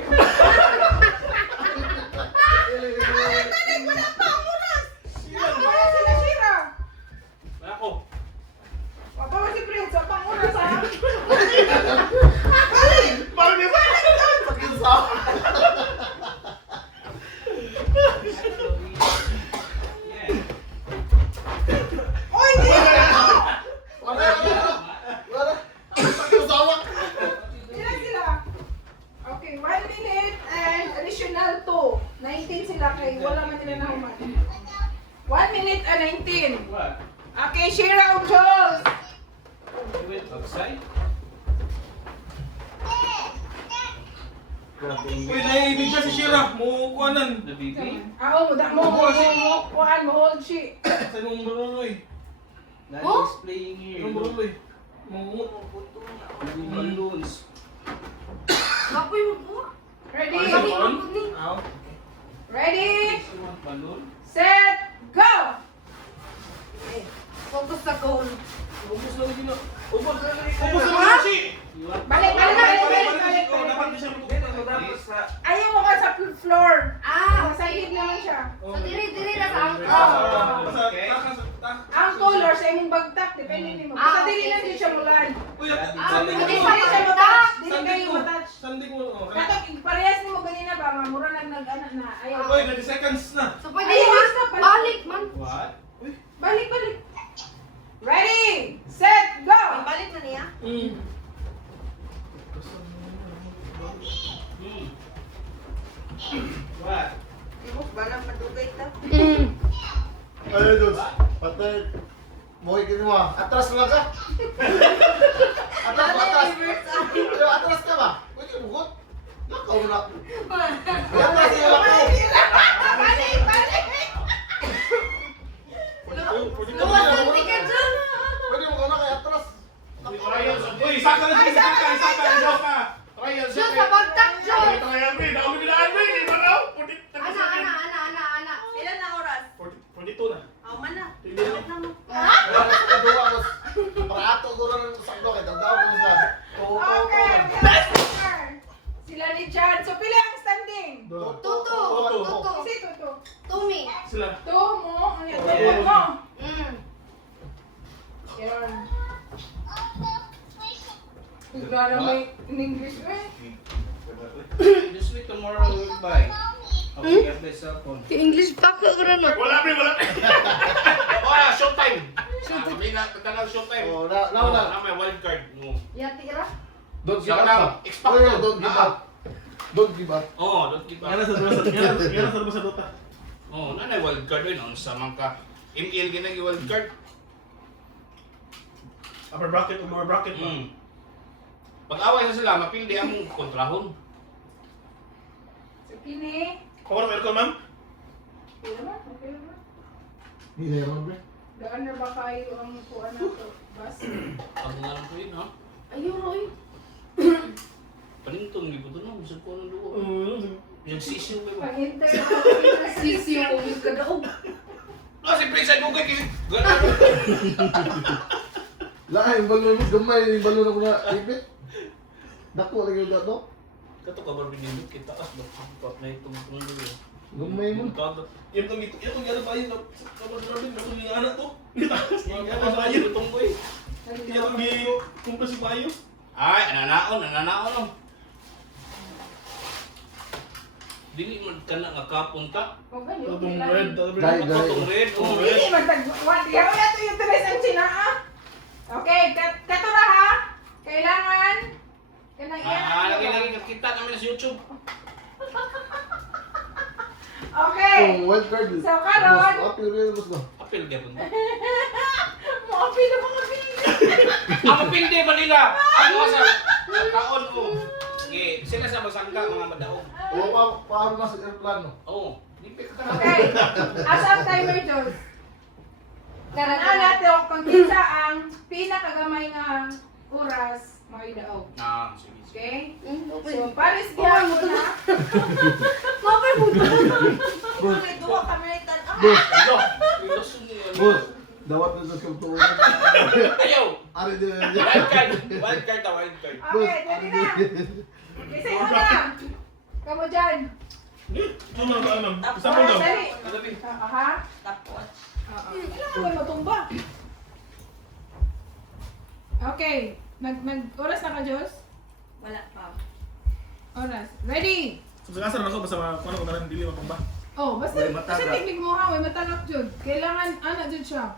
Wala sila, Shira! Ako. Wapa mo si Prince, pang oras ha? Bakit niya sa Pag-insa. Uy, di! Wala. Pag-insawa. Sila sila. Okay, 1 minute and additional 2. 19 sila kay wala man nila nahuman. 1 minute and 19. What? Okay, Shira o Jules. You went outside? Uy, naiibig ka si Shira. Mo kuanan. The baby? Ako, kuhaan mo, hold she. Sa nung baruloy. Daddy is playing here. Nung baruloy. Mo. Balloons. Kapoy mo po. Ready? Aw. Ready? You want balloon? Set, go! Focus sa goal. Ubus na rin na. Ubos na rin ka Ubus na. na rin si. You want Balik, balik, balik, balik, balik. Oh, dapat di siya matutunan. Tapos sa... Ayaw mo ka sa floor. Ah, Masahid naman siya. Oh. so dire na sa angko. Basta takas. Ang color sa imong bagtak, depende nimo. Basta dili lang din siya mulan. Uy, Hindi Hindi pa rin siya matouch. Dili kayo matouch. Sandig mo. Oh. Katok, parehas nimo ganina ba? Mura lang nag-anak na. Ayaw. Uy, 30 seconds na. So pwede Ay, man. stop, balik. Balik man. What? Balik, balik. Ready, set, go! Balik na niya. What? Ibok ba lang madugay ta? Ay, Diyos. Patay. Buhay ka mo. Atras lang ka. Atras. Pero atras ka ba? Pwede ka bukot. Nakaw na. Atras yung ako. Balik, balik! Lumasanti ka dyan. Pwede mo ka na kay atras. Uy, saka na siya. Saka. Trial Diyos, sa bagtak, Diyos. Trial, Rin. Ako nilaan, Rin. Ito raw. Ana. Yan. Wala na may in English eh. This week, tomorrow we'll buy. Okay, get my cell phone. English pa ko na. Wala, pre, wala. Oh, showtime. Kami na tatanang showtime. Oh, na. Na may wild card. Yati ra. Don't give Siya up. lang. ba? Expect Oh, lang. don't give up. Don't give up. Oh, don't give up. Yan sa Dota. Oh, nanay wild card rin. Ano sa mga ML ginagi wild card. Upper bracket o lower bracket ba? Pag-away sa sila, mapildi ang kontrahon. So, kini. Ako na welcome, ma'am. Okay naman, okay naman. Hindi na naman, pre. Daan na ba kayo ang kuha na to? Bus? Ang nga ko yun, ha? Ayaw Roy. Panintong, ibo doon, no? Gusto ko ng luwa. Yung sisiw ko. Pag-enter ako. Sisiyo yung kadaog. Ah, si Prince ay bukay kasi. Gano'n. Lahat yung balon mo, gamay yung balon ako na ipit. Dako lagi yung dato. Kato ka ba binimit kita? Ah, bakit na itong luwa. Gamay mo. Yung gano'n pa yun. Kapag Robin, ako yung anak to. Itaas niya. Ano Kapag ba tayo. yun? Itong ko eh. Kaya itong kumpla si Payo. Ay, nananaon, no? Dili man ka na nakapunta. O ganyo, Itong kailan? red. Dahil, Itong red, oh. Hindi, magtagwan. Yaw na ito yung tres ang sinaa. Okay, kato na ha. Kailangan. Lagi kita namin sa YouTube. Okay. Oh, wild card. So, karon. Apil rin, boss ko. Apil dia pun. Mga mga pili. Ako pildi ba nila? Ano sa kaon ko? Sige, sila sa masangka mga madaog. O, paano na sa aeroplano? Oo. Lipi ka ka. Okay. As ang timer, Diyos. Karanaan natin kung kinsa ang pinakagamay nga oras maidaog. Ah, sige. Okay? Okay. So, pares biya mo na. Mabay mo. Bakit duwa kami na itan? Ano? Ilusun niyo. Boss, dawat na sa kulto. Ayaw. Ari din na Wild card. Wild card ta, wild card. Okay, dali na. Isa mo na. Kamu dyan. Ito na ba, ma'am? Isa po Okay, daw. dali. Kadabi. Aha. Tapos. Kailangan may matumba. Okay. Oras na ka, Diyos? Wala pa. Oras. Ready? So, sa kasar na ako, basta kung ano ko na rin, dili mapamba. Oh, basta May matagak. sa technique mo ha, may matagak Jud. Kailangan, Jud siya.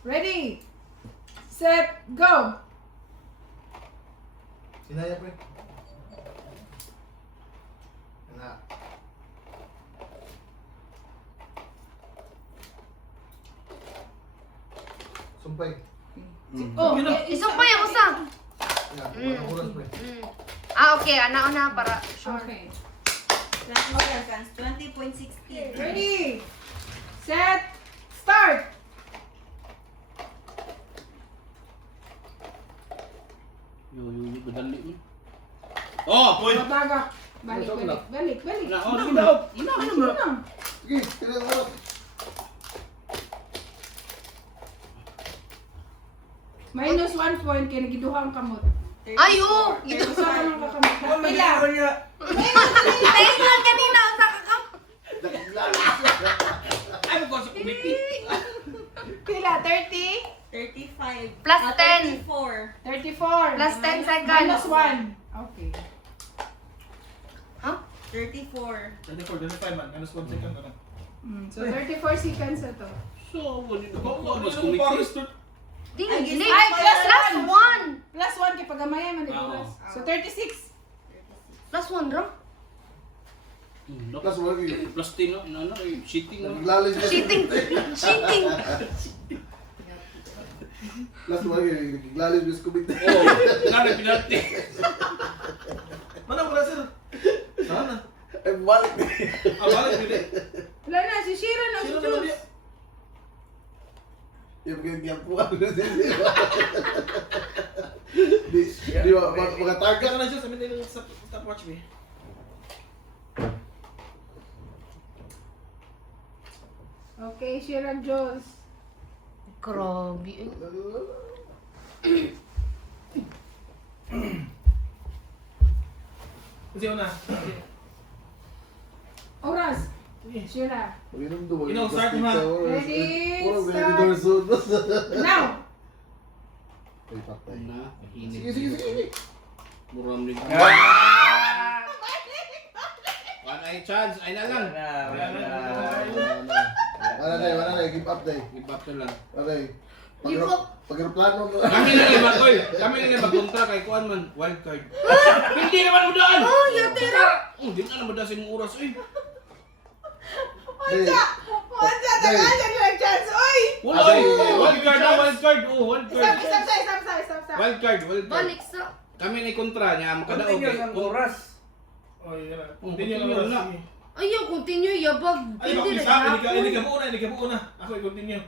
Ready? Set, go! Sinaya, pre. Na. Sumpay. Oh, Isang pa yung usang. Yan, walang oras, pre. Okay. Ana para sure. Okay. 20 seconds. 20.16. Ready? Set, start! Yo, badali mo. Oh, Uy! Matagak. Balik. na oh, Ano daw. na? Sige, kailangan oras. Minus 1 point kaya nagiduhang kamot. Ayo. Ito sa kanang kakamot. Pila? Tayo na kanina ang kakakam. Ay, mo sa kumiti. Pila? 30? 35. Plus 10. 34. 34. Plus 10 seconds. Minus 1. Okay. Huh? 34. 24, 25 man. Minus 1 second ka na. So 34 seconds na to. So, wali na Ako, ko mas ano mo pares kumiti. to? Dili. Ay, plus Plus 1. Plus 1 kay pagamayan man Oo. oras. So 36. Plus 1 ra. Plus, wala kayo. Plus 10 no, ano, cheating no. Naglalis ka. Cheating. Cheating. Plus, wala kayo. Naglalis ka sa kumite. Oh, na pinalti. Mana wala, sir? Sana. Ay, balik. Ah, balik, pwede. Wala na, si Shira na si Sino naman Jules. niya? Yung ganyan po ako na sila. Di ba, mga taga. Taga ka na siya, sabi nila sa stopwatch me. Okay, Shira Jules. Grabe. Kasi yun na. Oras. Sure na. Mag-inom doon. Ino, start mo na. Ready, Puro start. vendedor soon. Now! Ay, patay. Na, mahinig. Sige, sige, sige. Muram din. Ah! One eye chance. Ay na lang. Wala na. Wala na, give up na. Give up na lang. Wala Give up. Pag-aeroplano mo. Kami na lang mag-oil. Kami na lang mag-kontra kay Kuan man. Wild card. Hindi naman mo daan. Oh, yatira. Hindi na naman dasin mong oras. Uy. Wala! Wala! Tagaan siya yung chance! Oy! Wala eh. Wild card na wild card. Oh, wild card. Stop. Wild card. Wild card. Balik sa... Kami na kontra niya. Makadaog. Continuous ang oras. Oh, yun na. Continue Continue na. na. Ayaw, continue, yabag. Ay, ako Hindi isa. na Hindi ka buo na. Ako i-continue.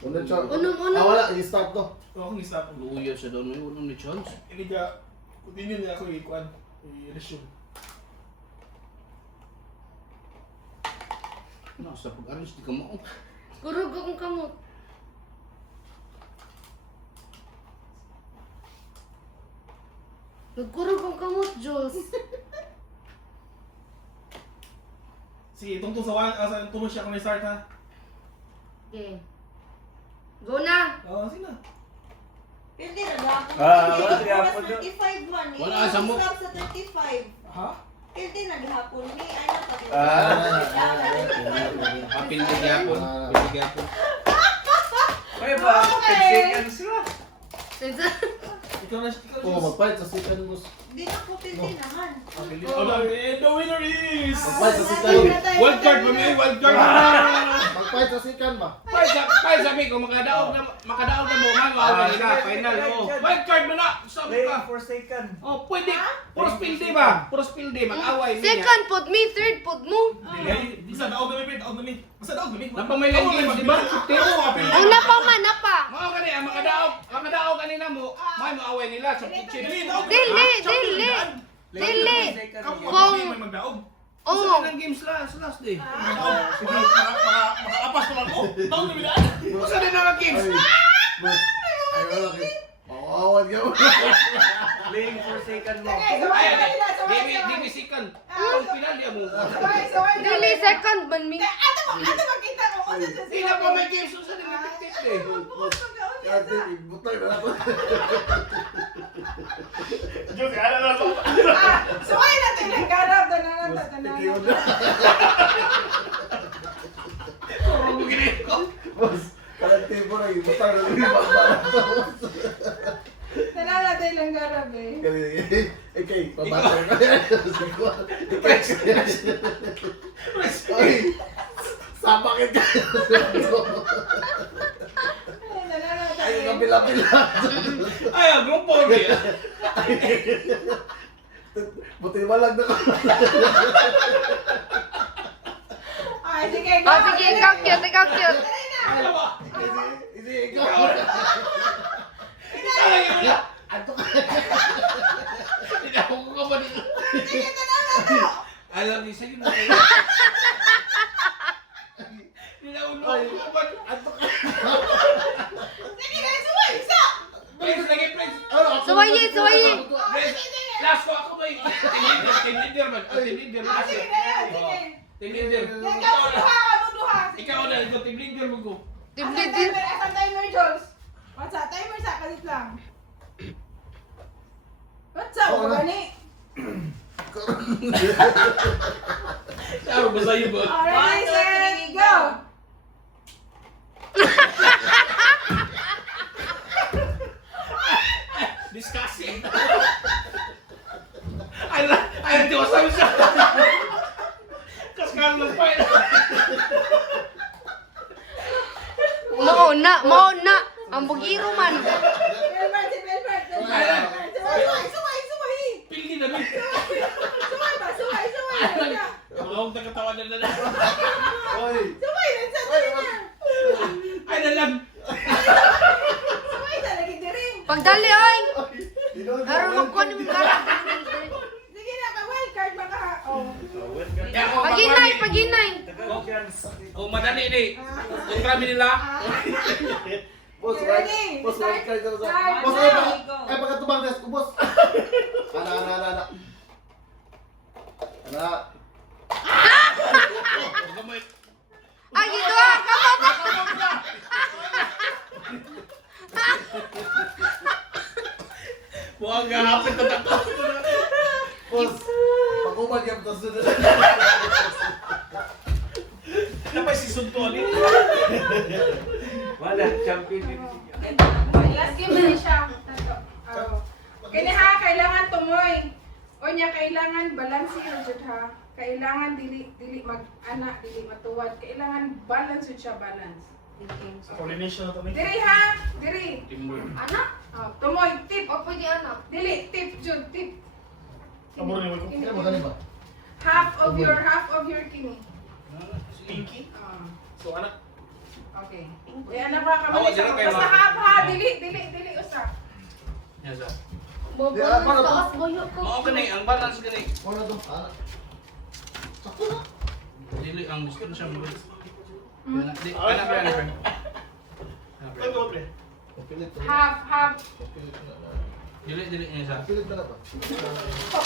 Unang shot. Unang-unang. Wala, i-stop to. Ako ang stop. Luya siya doon. May unang ni chance. Hindi ka, continue niya ako i-kuan. I-resume. No, sa pag-aris di ka mo. Kurog akong kamot. Nagkurog akong kamot, Jules. Sige, tungtong sa tungtong siya kung may start ha. Okay. Go na. Oo, sige na. Pwede na ba? Wala siya Oras po doon. 35 man. Wala, sa mo. Stop sa 35. Ha? Pwede na gihapon ni ano pa. Apil di gyapon. Apil di gyapon. May ba? 10 seconds lang. Ikaw na. Oo, mag-fight sa second boss. Di na po pwede naman. And the winner is... Mag-fight sa second. Wild card ba may wild card? Mag-fight sa second ba? Kaya sabi ko makadaog na mo man maawa nila final mo. Wild card mo na. Sabi Play ka. for second. Oh, pwede. Puros pilde ba? Puros pilde mag-away niya. Second pod me, third pod mo. Isa daog na may daog na may. Basta daog na may. Napamailan games, di ba? Oo, apil. Una pa man, na pa. Mao kani ang makadaog kanina mo. May maaway nila sa kitchen. Dili, daog. Dili, dili. Dili. Kamu Kung- may magdaog. Oo. Sa games last day. Daog. Sige, makaapas ko lang ko. Daog na may. Sa din ang games. Ay, wala kayo. Mawawan ka mo. Playing for second mo. Di second. Ang pinali mo. Dili, second man mi. makita ko kung ano siya Di na pa may games sa din may eh. Ate, butay na nato. Diyos, ano na to? Suway natin yung garap. Tanan. Ikaw na. Boss, kalang tempo na yung butang na yung pagbato. Tanan natin yung garap eh. Okay, pabato na. Ay, sabakit ka. Ay, kapila-pila. Ay, grupo niya. Buti malag na ko. Ay, sige. Oh, sige, ikaw cute, ikaw cute. Hindi, ikaw. Anto ka. Hindi ako kukuha dito. Alam niya sa'yo na. Hindi na ulo. Anto ka. Sige, suway. Isa. Please, lagi, please. Suwayin, suwayin. Last ko ako ba yung team leader man. Team leader man. Sige na yan. Sige. Team leader. Ikaw duha. Ikaw na, ikaw team leader mo ko. Dibli. Asang timer, Jules? What's up? Timer sa kalit lang. What's up? Oo na. Gani? Saro ba sa'yo ba? Alright, set, go! Discussing. Ay, di ko sabi siya. Kaskan pa yun. Mauna. Ang bugiro man. Belbert, si Belbert. Suway. Pilgi na rin. Suway ba? Suway. Ang tagatawa na lang. Oy. Suway, nagsasabi niya. Ay, nalang. Suway, talagi diri. Pagdali, oy. Dinod. Aron mo ko ni mga. Sige na, ka-wildcard ba ka? Oh. Paginay. O madali ni. Kung kami nila. Boss, Ready? boss, Start. right card. Start. Boss, ay pagkatubang test ko, boss. Ana. Ah! Gamay. Ay, ito! Kamot! Huwag hapit na tato. Boss, pag-umad yung kasunod. Napay si Suntuan eh. Wala, champion din. Last game na siya. Oh. Kini ha, kailangan tumoy. O niya, kailangan balance yun jud ha. Kailangan dili mag-anak, dili matuwad. Kailangan balance yun siya, balance. Coordination na to ni. Diri ha, diri. Teamwork. Anak? Oh, tumoy, tip. O pwede anak? Dili, tip jud, tip. Amo rin mo. Kini, Kaya mo galing ba? half of your kini. Pinky. Ah, So anak. okay. Kaya na ba Awa, kami dira sa kayo, basta ma. half ha, dili usa. Yan sa. Di, ah, paano to? Taas boyo ko. Mao gani ang balance gani. Ano to? Anak. Sakto na. Dili ang gusto na siya mo. Hmm? Di anak ba anak. Ay, go pre. Kapilit. Half. Kapilit na na. Dili niya sa. Kapilit na na ba?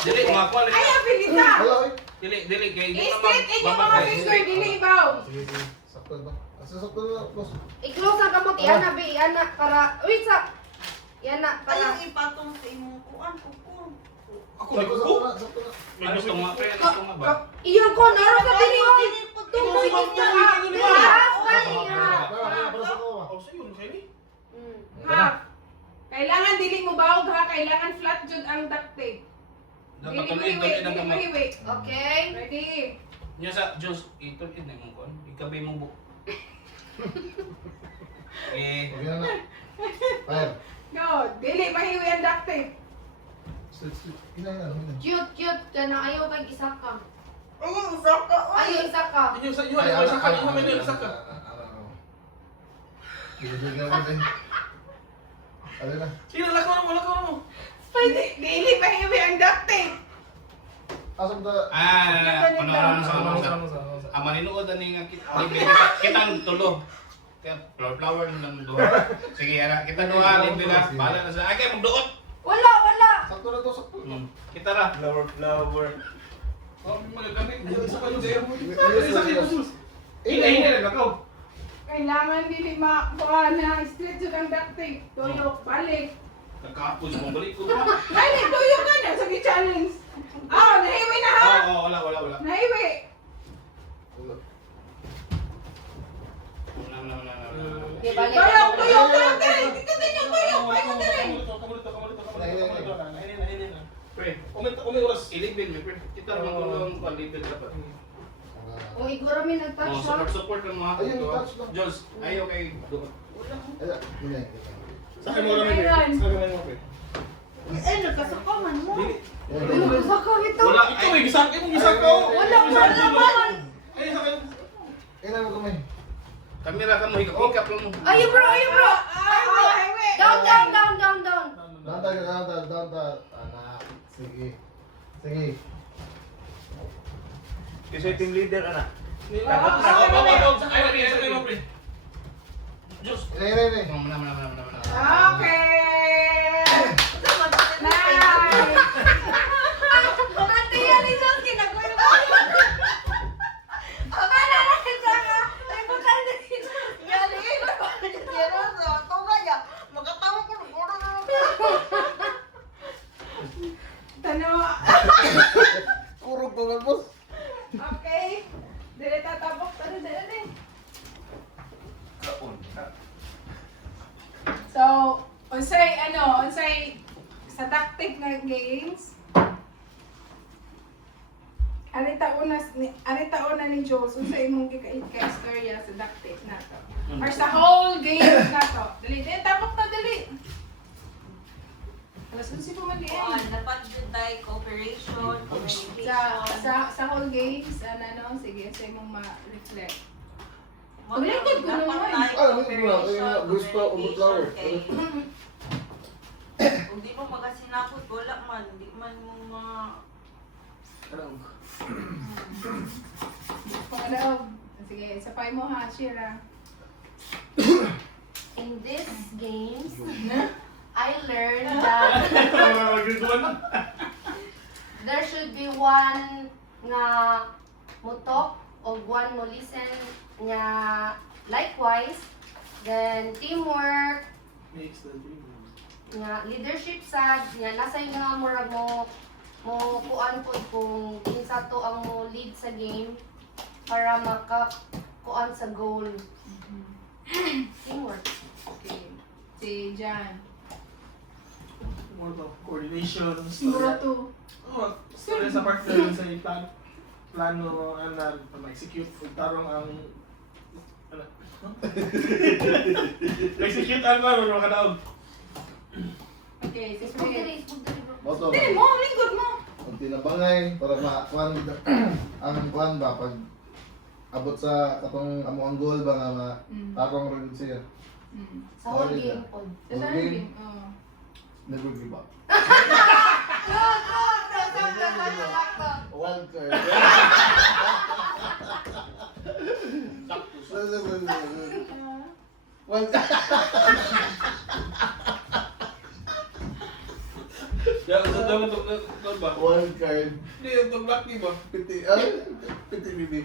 Dili mga kuan. Ay, abilita. Wala eh. Dili kay di Straight inyo mga finger, dili ibaw. Sige, sige. Sakto ba? Kasi sakto na, boss. I-close ang kamot. Iana, be. Iana. Para... Wait, sa... Iana, para... Ayaw ipatong sa imong kuan, kuko. Ako Sakto, ni sakto ko. na, sakto na. Ano gusto mo pre? Ano gusto mo ba? Iyan ko, naroon ka din yun. Tumoy Ikaw si kita. Ma'am Julie, ikaw ni Ah, Ma'am. wala nga. Para sa ko. Oh, sige, ano sa'yo ni? Half. Kailangan dili mo bawog ha, kailangan flat jud ang duct tape. Dapat Dili tuloy mahiwi, ng dili kamot. mahiwi. Okay. Ready? Nya sa Diyos, ito na mong kon. Ikabay mong buko. Okay na na. Fire. Go. Dili mahiwi ang duct tape. Kinain na, luminan. Cute. Kana ayaw kay isa ka. Ayaw, isa ka. Ayaw isa ka. Inyo sa iyo, ay sa kanyo man din sa ka. Bibigyan ka natin. Ano na? Sige, lakaw mo. Pwede. Dili mahiwi ang duct tape. Asam na. Panoran sa amaninuod ani nga kitang tulo. Kaya flower lang do. Sige ara, kita duha libre na. Bala na sa akay magduot. Wala. Sakto na to, sakto. Kita ra. Flower. Oh, mo gamit. Isa pa yung sa'yo. Hindi na lakaw. Kailangan dili ma na straight jud ang duct tape. Tuyok, balik. Kakapos mo balik ko. Dali, tuyok ka na sa challenge. Ah, nahiwi na ha. Oh, wala. Nahiwi. Wala. Okay, balik. Tuyok. Continue tuyok. Payo diri. Pre, Umi oras. ilibin mi pre. Kita ra magulong ko libre dapat. O, iguro mi Oh, nag-touch ha. support lang mga. Ayun, touch lang. Diyos, ayaw kay duot. Ayan, kinain. Sa akin mo naman pre. Sa akin mo pre. Eh, nagkasakaman mo. Ano sa ka ito? Wala. Ikaw may gisak, gisak ko. Wala naman. Ay, sa akin. Kailan mo kamay? Kamera ka mo hikap lang mo. Ayaw bro. Highway. Down. Down tayo. Anak. Sige. Kasi team leader, anak. Sa akin mo pre. Diyos. Ini. Mana. Okay. Nice. Ate yan ni Diyos, kinakwento ko. Akala na siya ka. Ay, bukal na siya. Gali, nagkakalitin sa ato kaya. Magkatawa ko ng guro na. Tanong. Kurog ko nga, boss. Okay. Dili tatabok. Dali. So, unsay sa tactic nga games. Arita una ni Jules, unsay imong ka-istorya sa tactic nato. Or sa whole game nato. Dali, tapok na dali. Alas si po man Kuan, dapat dyan tayo cooperation, communication. sa whole games, sige, sa imong ma-reflect. Ulitin ko Dapat naman. tayo Ah, hindi mo na. cooperation, Gusto, umutlawer. communication, kung di mo magasinapot, wala man. Di man mo Pangalaog. Sige, sapay mo ha, Shira. In these games, I learned that there should be one nga mutok, o one mo listen nga likewise. Then teamwork, Next na din. nga leadership sad, nga nasa nga murag mo kuan po kung kinsa to ang mo lead sa game para kuan sa goal. Teamwork. Okay. Si Jan. More of coordination. Mura to. Oh, story sa partner sa plano na ma-execute ug tarong ang ano? Execute ang ano kada og. Okay, si Facebook Fred. diri, Facebook diri bro. Moto. Dili mo, lingkod mo. Ang tinabangay para makuan ang kuan ba pag abot sa katong amo ang goal ba nga tarong rin siya. Sa whole game po. Sa sarili. Oo. Never give up. One card. One card. Ya, sa tawag ba? One card. Hindi, itong black di ba? Piti bibi.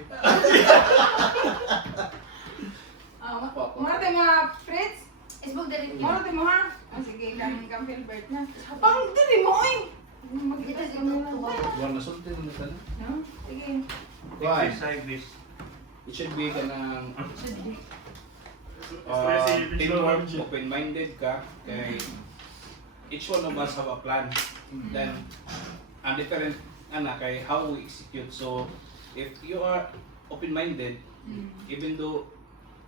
Mura tayo mga Fritz. Facebook diri. Mura tayo mo ha. Sige, kami kang Philbert na. Parang dili mo eh. Dito sa mga Buwan na sulti mo na No? Sige. Why? Exercise this. It should be ka ng Expressive, teamwork, visual. open-minded ka, kay each one of us have a plan. Then, ang different kay how we execute. So, if you are open-minded, even though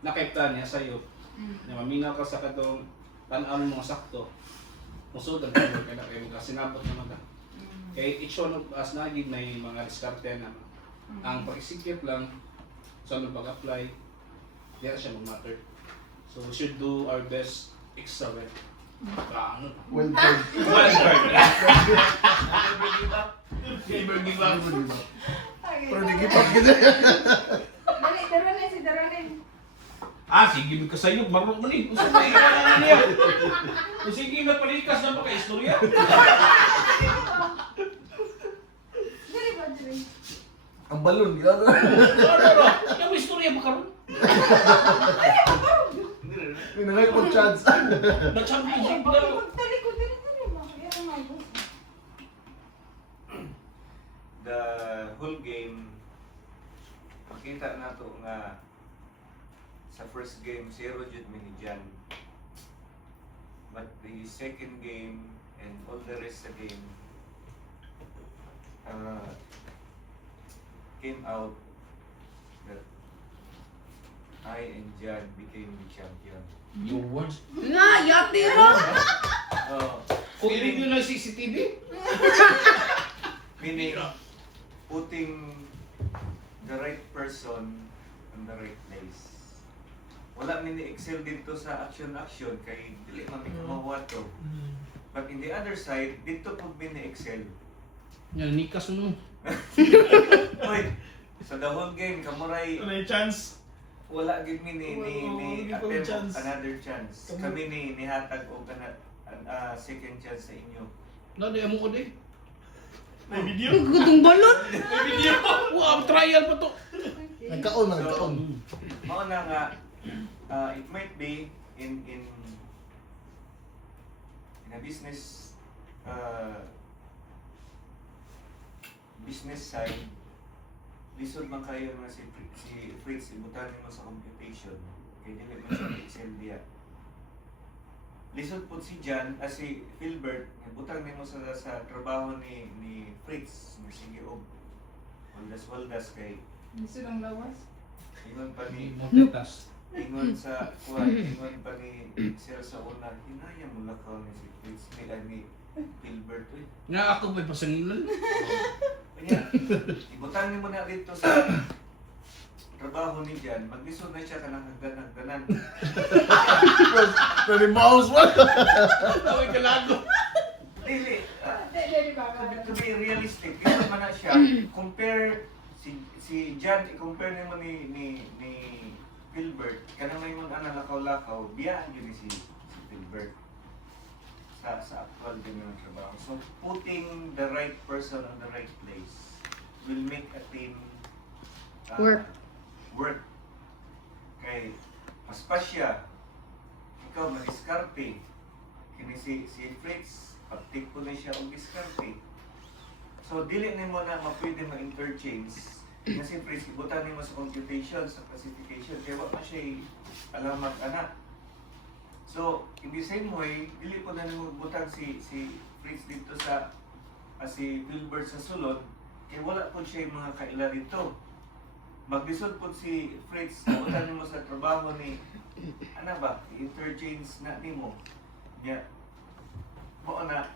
nakay-plan niya sa'yo, na maminaw ka sa katong tan-aw mo sakto, musod ang teamwork ka na kayo, sinabot naman ka. Kay each one of us naging may mga diskarte na ang pag-execute lang, so ano pag-apply, di na siya mag-matter. So we should do our best extra well. Ano? One card. One card. Never give up. Pero di give up kita. Dali, Daronin si Daronin. Sige, ka sa'yo, marunong man eh. Usa na ikaw niya. Sige, nagpalikas na baka istorya. Dali ba, dali? Ang balon, gila. Yung istorya ba karon? Pinangay ko chance. Na-championship na. Dali ko, dali, dali. Yan ang mga boss. The whole game, makita na to nga sa first game, 0 jud mini Jan. But the second game and all the rest of the game came out that I and Jan became the champion. Your words. Nga, yati ro. Kung i-review ng CCTV? Meaning, putting the right person in the right place. Wala mini-excel dito sa action kay dili man mi kamawa to. But in the other side, dito po mini-excel. Yan, nikas mo. Oy, sa the whole game, kamuray Ano yung chance? wala gid mi ni Hindi pa may attempt chance. another chance. Kami ni hatag og second chance sa inyo. Nada, mo ko di. May video? Gutong balot. May video? Wow, trial pa to. Nagkaon na, nagkaon. Mao na nga it might be in a business business side, lisod man kayo nga si Fritz ibutan mo sa computation kay dili man siya Excel diya. Lisod po si Jan si Philbert ibutan nimo sa trabaho ni Fritz nga sige og waldas kay Gusto lang lawas. ingon pa ni Multitask. ingon sa kuwan ingon pa ni Sir sa una hinaya mo lakaw ni si Fritz nila ni Philbert eh. Nga ako ba'y pasangilan? Kanya, ibutan mo na dito sa trabaho ni Jan, maglisod na siya ka ng hagdan-hagdanan. Pero yung mouse mo. Tawag ka lago. Dili, Dali ba? to be realistic, ito man na siya. Compare si Jan, i-compare naman ni Philbert, kanang may mga lakaw-lakaw, biyaan yun si Philbert sa actual din ng trabaho. So, putting the right person on the right place will make a team Work. work. Kay paspasya, ikaw madiskarte. Kini si Fritz, pagtik ko na siya og diskarte. So dili nimo na mapwede ma-interchange. Kasi Fritz, ibutan nimo sa computation, sa classification, kaya wala na siya alamat anak. So, in the same way, dili po na nimo butang si Fritz dito sa si Wilbert sa sulod, kaya wala po siya yung mga kaila dito. Maglisod po si Fritz, nabutan nimo sa trabaho ni, ano ba, interchange na nimo. Yeah. Mo na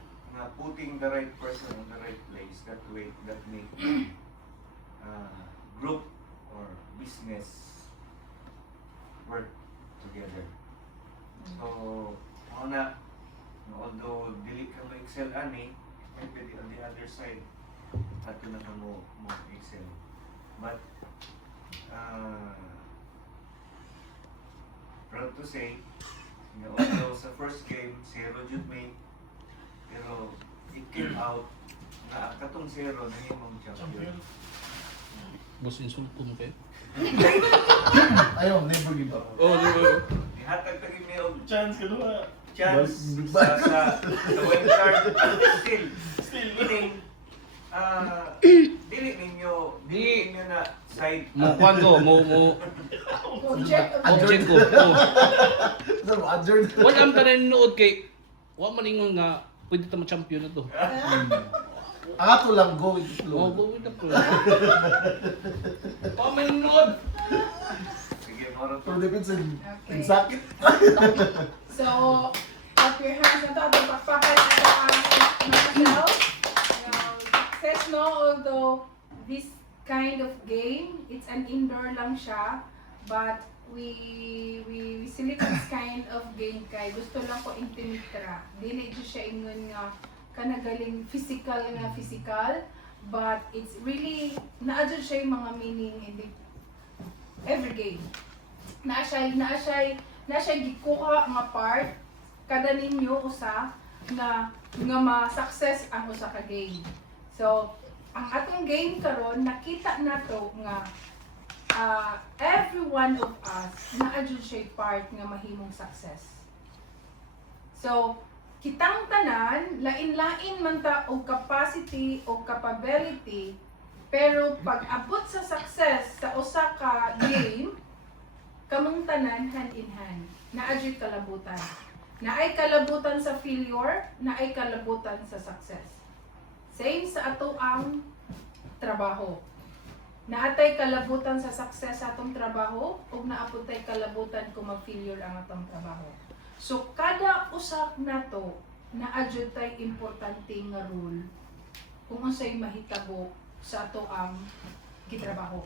putting the right person in the right place, that way, that make group or business work together. So, although dili ka mo excel ani, maybe on the other side, ato na ka mo excel. But, proud to say, although sa first game, 0 jud may, pero it came out na ang katong 0 na himong champion. Boss, insulto mo kayo. Ayaw, never give up. Oh, di ba? Ihatag tagi may og Chance ka naman. chance sa wild card. Still, meaning, dili ninyo na side. Mo kwanto, mo object ko. Oh. Sir, adjourn. Wala ang tanan nood kay wa man ingon nga pwede ta ma-champion na to. Ang ato lang, go with the Oh, flow. go with the flow. Wa man nood. Sige, maro to. Pero depends in Okay. sakit. So, clap your hands na to. Atong pakpakan ito ang myself. Success no, although this kind of game, it's an indoor lang siya. But we select this kind of game kay gusto lang ko intimitra. Dili dito siya ingon nga kanagaling physical, but it's really naadyo siya yung mga meaning in the every game. Na siya gikuha nga part kada ninyo usa nga ma-success ang usa ka game. So, ang atong game karon nakita nato nga every one of us naadyo siya part nga mahimong success. So, kitang tanan, lain-lain man ta og capacity o capability, pero pag abot sa success sa usa ka game, kamong tanan hand in hand. Naadyo'y kalabutan. Naay kalabutan sa failure, naay kalabutan sa success. Same sa ato ang trabaho. Naatay kalabutan sa success sa atong trabaho, ug naaputay kalabutan kung mag-failure ang atong trabaho. So, kada usak na to, na-adjud tay importante nga role kung unsay mahitabo sa ato ang gitrabaho.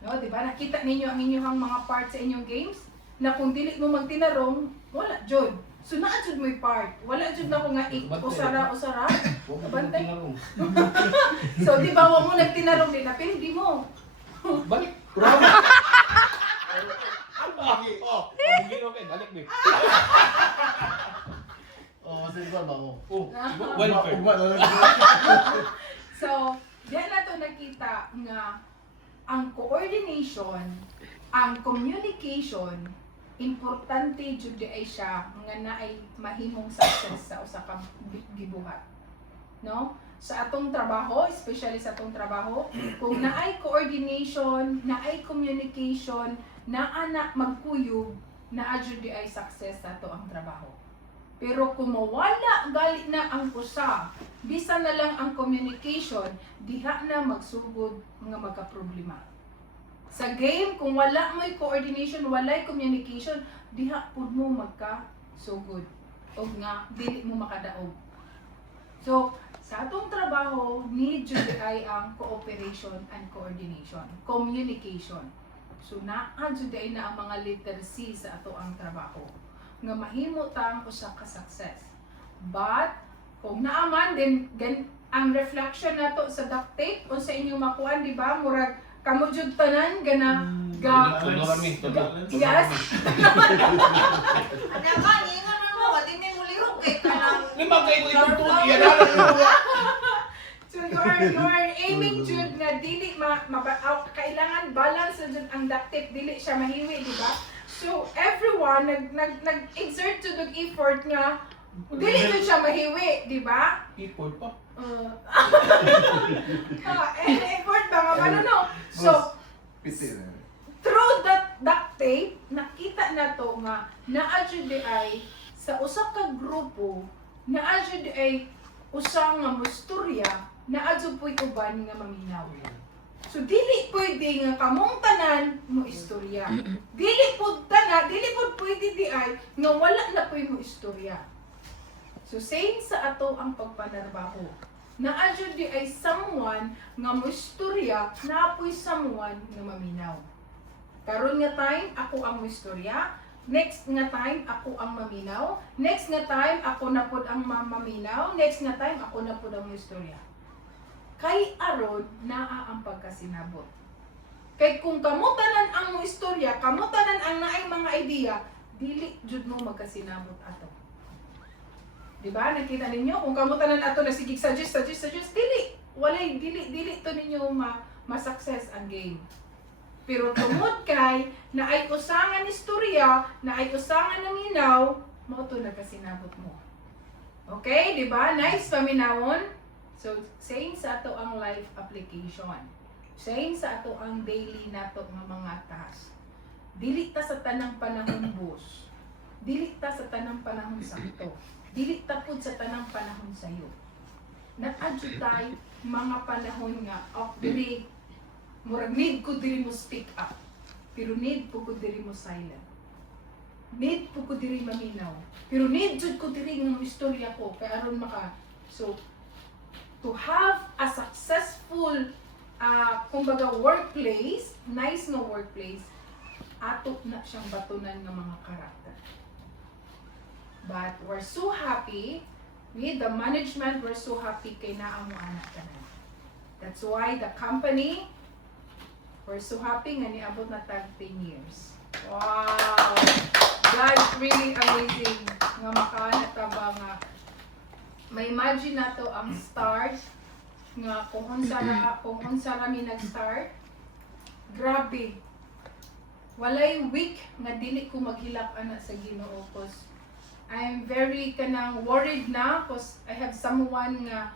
No, di ba? Nakita ninyo ang inyong mga parts sa inyong games na kung dili mo magtinarong, wala jud. So, na-adjud mo yung part. Wala jud na ko nga usara. Bantay. So, di ba, wag mo nagtinarong din na, pero di mo. Balik. Oh, pagiging okay, balik ni. Oh, sige ba ako? Oh, welfare. So, diyan na to nakita nga ang coordination, ang communication, importante jud ay siya nga naay mahimong success sa usa ka gibuhat. No? Sa atong trabaho, especially sa atong trabaho, kung naay coordination, naay communication, naa na magkuyog, naa jud ay success sa ato ang trabaho. Pero kung mawala gali na ang usa, bisan na lang ang communication, diha na magsugod nga magka-problema. Sa game, kung wala mo'y coordination, wala'y communication, diha pud mo magka-sugod. O nga, dili mo makadaog. So, sa atong trabaho, need jud ay ang cooperation and coordination, communication. So, naa jud ay na ang mga letter C sa ato ang trabaho nga mahimo tang usa ka success. But kung naaman din ang reflection nato sa duct tape o sa inyong makuan, di ba? Murag kamo jud tanan gana yes. Ano ba, ingon mo, wali may mulihok kay kanang Lima kayo itong tuti yan. So you are aiming jud nga nga dili kailangan balance na dyan ang duct dili siya mahiwi, di ba? So everyone nag-exert to the effort nga dili jud siya mahiwi, di ba? Ipod pa. Effort ba nga no? So Piti na. through that duct tape, nakita na to nga naa jud ay sa usa ka grupo, naa jud ay usa nga musturya, naa jud puy uban nga maminaw. So dili pwede nga kamong tanan mo istorya. Dili pud pwede di ay nga wala na puy mo istorya. So same sa ato ang pagpanarbaho. Naa jud di ay someone nga mo istorya, naa puy someone nga maminaw. Karon nga time ako ang istorya, next nga time ako ang maminaw, next nga time ako na pod ang maminaw, next nga time ako na pod ang istorya. Kay aron naa ang pagkasinabot. Kay kung kamutanan ang istorya, kamutanan ang naay mga idea, dili jud mo magkasinabot ato. Diba? Nakita ninyo kung kamutanan ato na sige suggest, dili. Walay dili to ninyo ma-success ang game. Pero tungod kay na ay usangan istorya, na ay usangan ng minaw, mo to nagkasinabot mo. Okay, di ba? Nice paminawon. So, same sa ato ang life application. Same sa ato ang daily nato nga mga task. Dili ta sa tanang panahon boss. Dili ta sa tanang panahon sakto. Dili ta pud sa tanang panahon sayo. Nag-adjust tayo mga panahon nga of dili murag need ko diri mo speak up. Pero need po ko diri mo silent. Need po ko diri maminaw. Pero need jud ko diri nga istorya ko kay aron maka. So to have a successful kumbaga workplace, nice nga workplace, ato na siyang batunan ng mga karakter. But we're so happy with the management, we're so happy kay naa mo anak tanan. That's why the company, we're so happy nga niabot na tag 10 years. Wow! God's really amazing nga makaanak ta ba nga may imagine nato ang start nga kung unsa rami nag-start. Grabe. Walay week nga dili ko maghilak ana sa Ginoo cause I'm very kanang worried na cause I have someone nga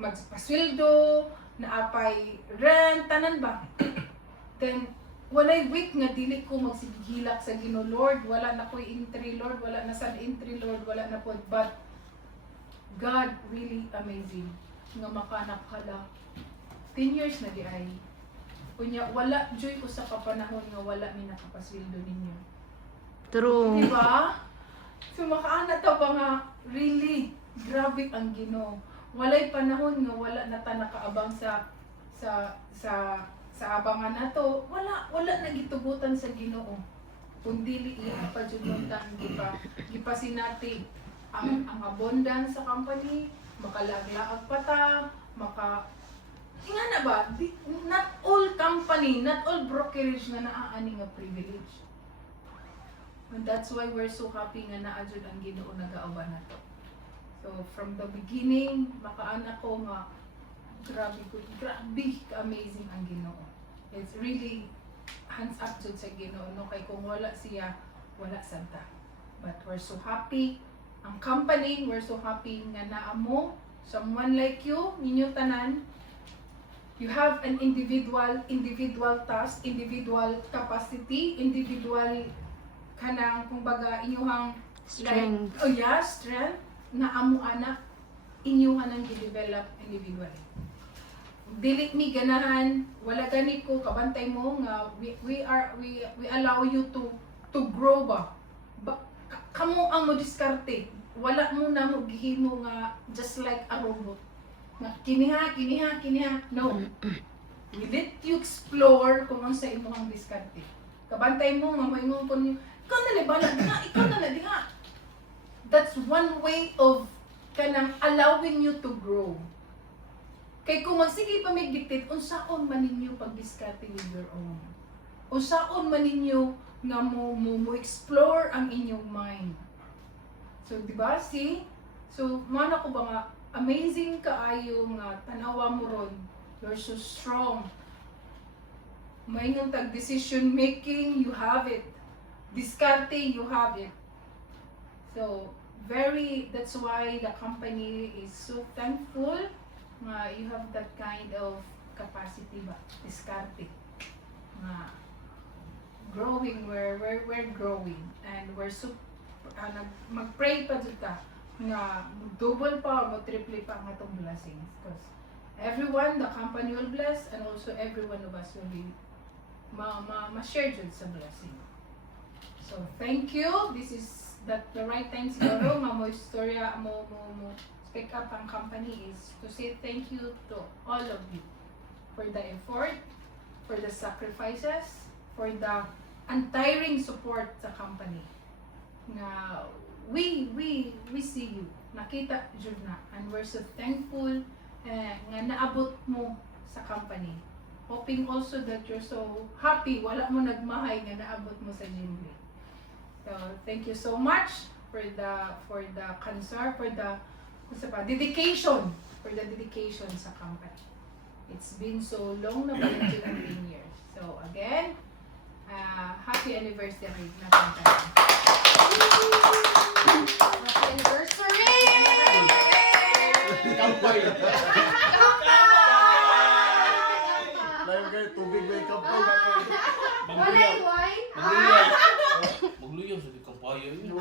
magpasweldo, naapay rent, tanan ba? Then, walay week nga dili ko magsigihilak sa Ginoo, Lord, wala na ko'y entry, Lord, wala na sad entry, Lord, wala na po. But, God really amazing. Nga makanak hala. 10 years na di ay. Kunya, wala, joy ko sa kapanahon nga wala mi nakapasweldo ninyo. True. Diba? So makaana ta ba nga, really, grabe ang Ginoo. Walay panahon nga wala na ta nakaabang sa abangan nato. Wala na gitugutan sa Ginoo. Kung dili iya pa jud gipa sinati ang abundance sa company, makalaglaag pa ta, ingana ba? Not all company, not all brokerage nga naaani nga privilege. And that's why we're so happy nga naadjud ang Ginoo nagauban nato. So from the beginning, makaanak ko nga grabe ka-amazing ang Ginoo. It's really hands up jud sa Ginoo no kay kung wala siya, wala santa. But we're so happy ang company, we're so happy nga naa mo someone like you, ninyo tanan. You have an individual task, individual capacity, individual kanang kumbaga inyuhang Strength. strength na amo ana inyuhan ang gi-develop individually. Dili mi ganahan, wala gani ko kabantay mo nga we allow you to grow ba. Kamo ang mo diskarte. Wala mo na mo gihimo nga just like a robot. Na kiniha. No. We let you explore kung ano sa imong diskarte. Kabantay mo nga moingon kon ikaw na diha. That's one way of kanang allowing you to grow. Kay kung magsige pa may dictate, unsaon man ninyo pag-diskarte with your own. Unsaon man ninyo nga mo explore ang inyong mind. So, di ba? See? So, mana ko ba nga, amazing kaayo nga tanawa mo ron You're so strong. Maingon tag decision making, you have it. Discarding, you have it. So, that's why the company is so thankful you have that kind of capacity ba, discarding. Growing, we're growing. And we're mag-pray pa dito ka nga double pa o triple pa ang atong blessings. Because everyone, the company will bless, and also every one of us will be ma-share dyan sa blessing. So, thank you. This is the right time siguro nga mo istorya mo pick up ang company is to say thank you to all of you for the effort, for the sacrifices, for the untiring support sa company. Nga we see you, nakita jud na, and we're so thankful nga naabot mo sa company. Hoping also that you're so happy, wala mo nagmahay nga naabot mo sa Jimmy. So thank you so much for the concern, for the dedication sa company. It's been so long na ba 10 years. So again, happy anniversary na Happy Anniversary! Kampay! Live kayo, tubig ba yung kampay? Wala yung wine? Magluyaw sa di kampayo yun.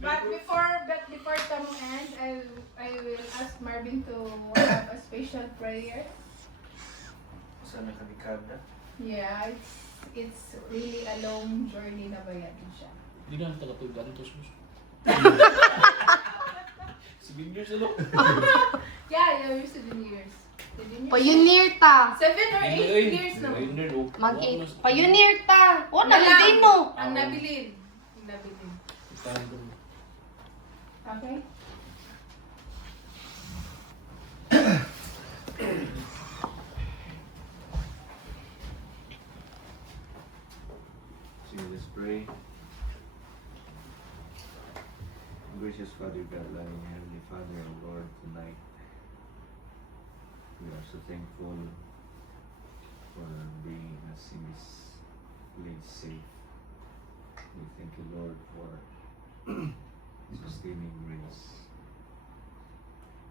But before come end, I will ask Marvin to have a special prayer. Sana kadikada. Yeah, it's really a long journey na bayan siya. Hindi na taga-tugan ito sus. 7 years ano? Yeah, you're 7 years. 7 years? Pioneer ta. 7 or 8 years na. Pioneer ta. O, Ang nagdino. Ang nabilin. Okay? So let's pray. Gracious Father God, loving Heavenly Father and Lord, tonight we are so thankful for bringing us in this place safe. We thank you, Lord, for sustaining grace.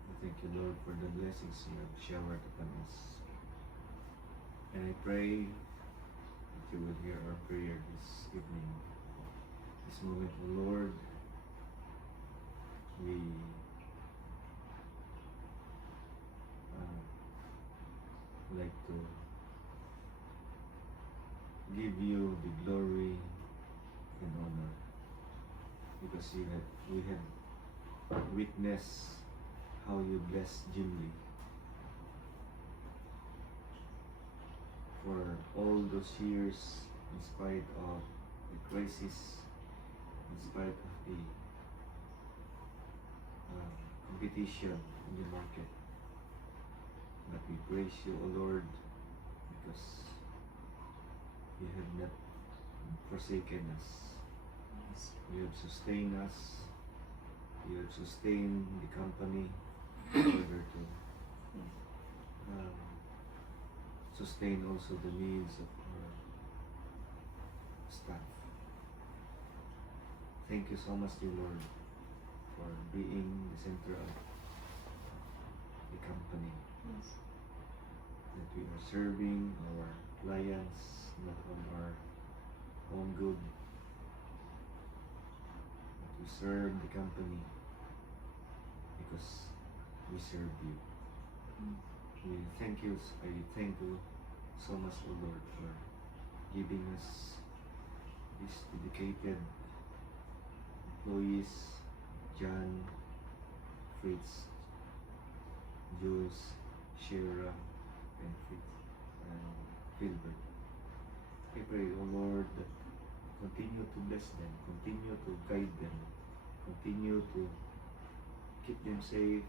We thank you, Lord, for the blessings you have showered upon us. And I pray that you will hear our prayer this evening, this moment, O Lord. We like to give you the glory and honor because we have witnessed how you blessed Jim Lee for all those years, in spite of the crisis, in spite of the competition in the market. But we praise you, O Lord, because you have not forsaken us. You have sustained us. You have sustained the company in order to sustain also the needs of our staff. Thank you so much, dear Lord, for being the center of the company. Yes. That we are serving our clients, not on our own good, but we serve the company because we serve you. We thank you. I thank you so much, O Lord, for giving us these dedicated employees, John, Fritz, Jules, Shira, and Filbert. I pray, O Lord, that continue to bless them, continue to guide them, continue to keep them safe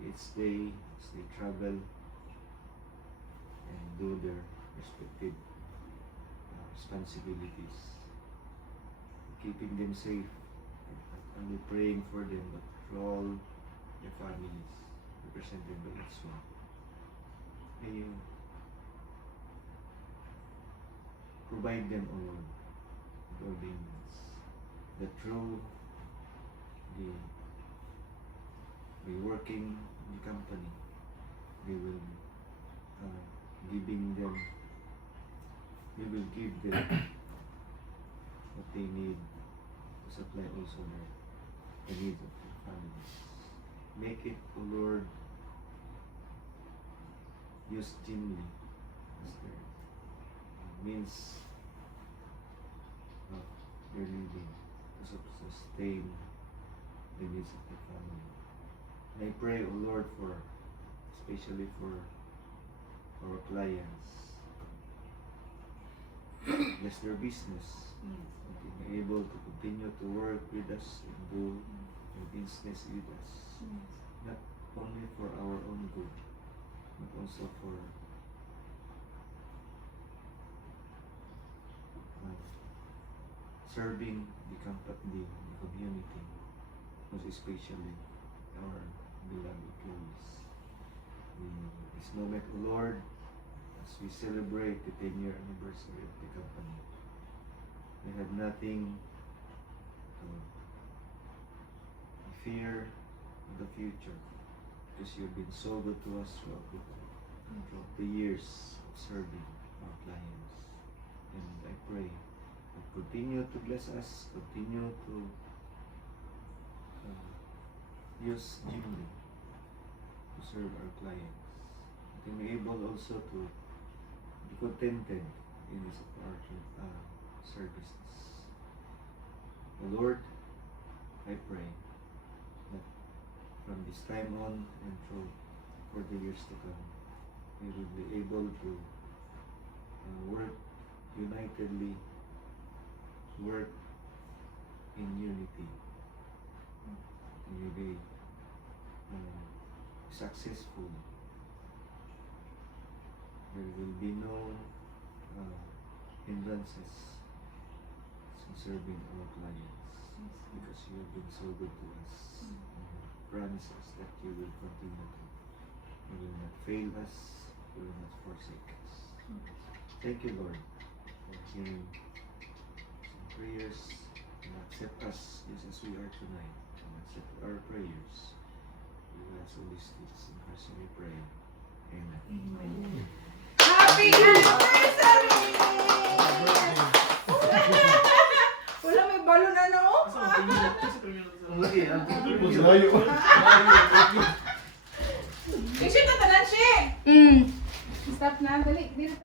each day as they travel and do their respective responsibilities. Keeping them safe, not only praying for them, but for all their families, that represented by each one. May you provide them, O Lord, with all they needs. That through the working the company, they will giving them, they will give them what they need to supply also the needs of their families. Make it, O Lord, use Jimly as their means of their living to sustain the needs of the family. And I pray, O Lord, for especially for our clients. Bless their business. That they may be able to continue to work with us and do their business with us. Not only for our own good, but also for serving the company, the community, most especially our beloved employees. This moment, O Lord, as we celebrate the 10-year anniversary of the company, we have nothing to fear in the future, because you've been so good to us throughout the years of serving our clients. And I pray that continue to bless us, continue to use Jimly to serve our clients. That we may able also to be contented in this our services. O Lord, I pray that from this time on and through for the years to come, we will be able to work unitedly, work in unity, and we will be successful. There will be no hindrances in serving our clients, because you have been so good to us. Promise us that you will continue to. You will not fail us, you will not forsake us. Thank you, Lord, for hearing some prayers, and accept us just as we are tonight, and accept our prayers. We ask all these things in Christ we pray. Amen. Happy anniversary! Wala, may balon ano? Asa ang tingin? Asa tingin? Ang laki, ang Ang layo. Isip na tanan siya! Stop na, dali.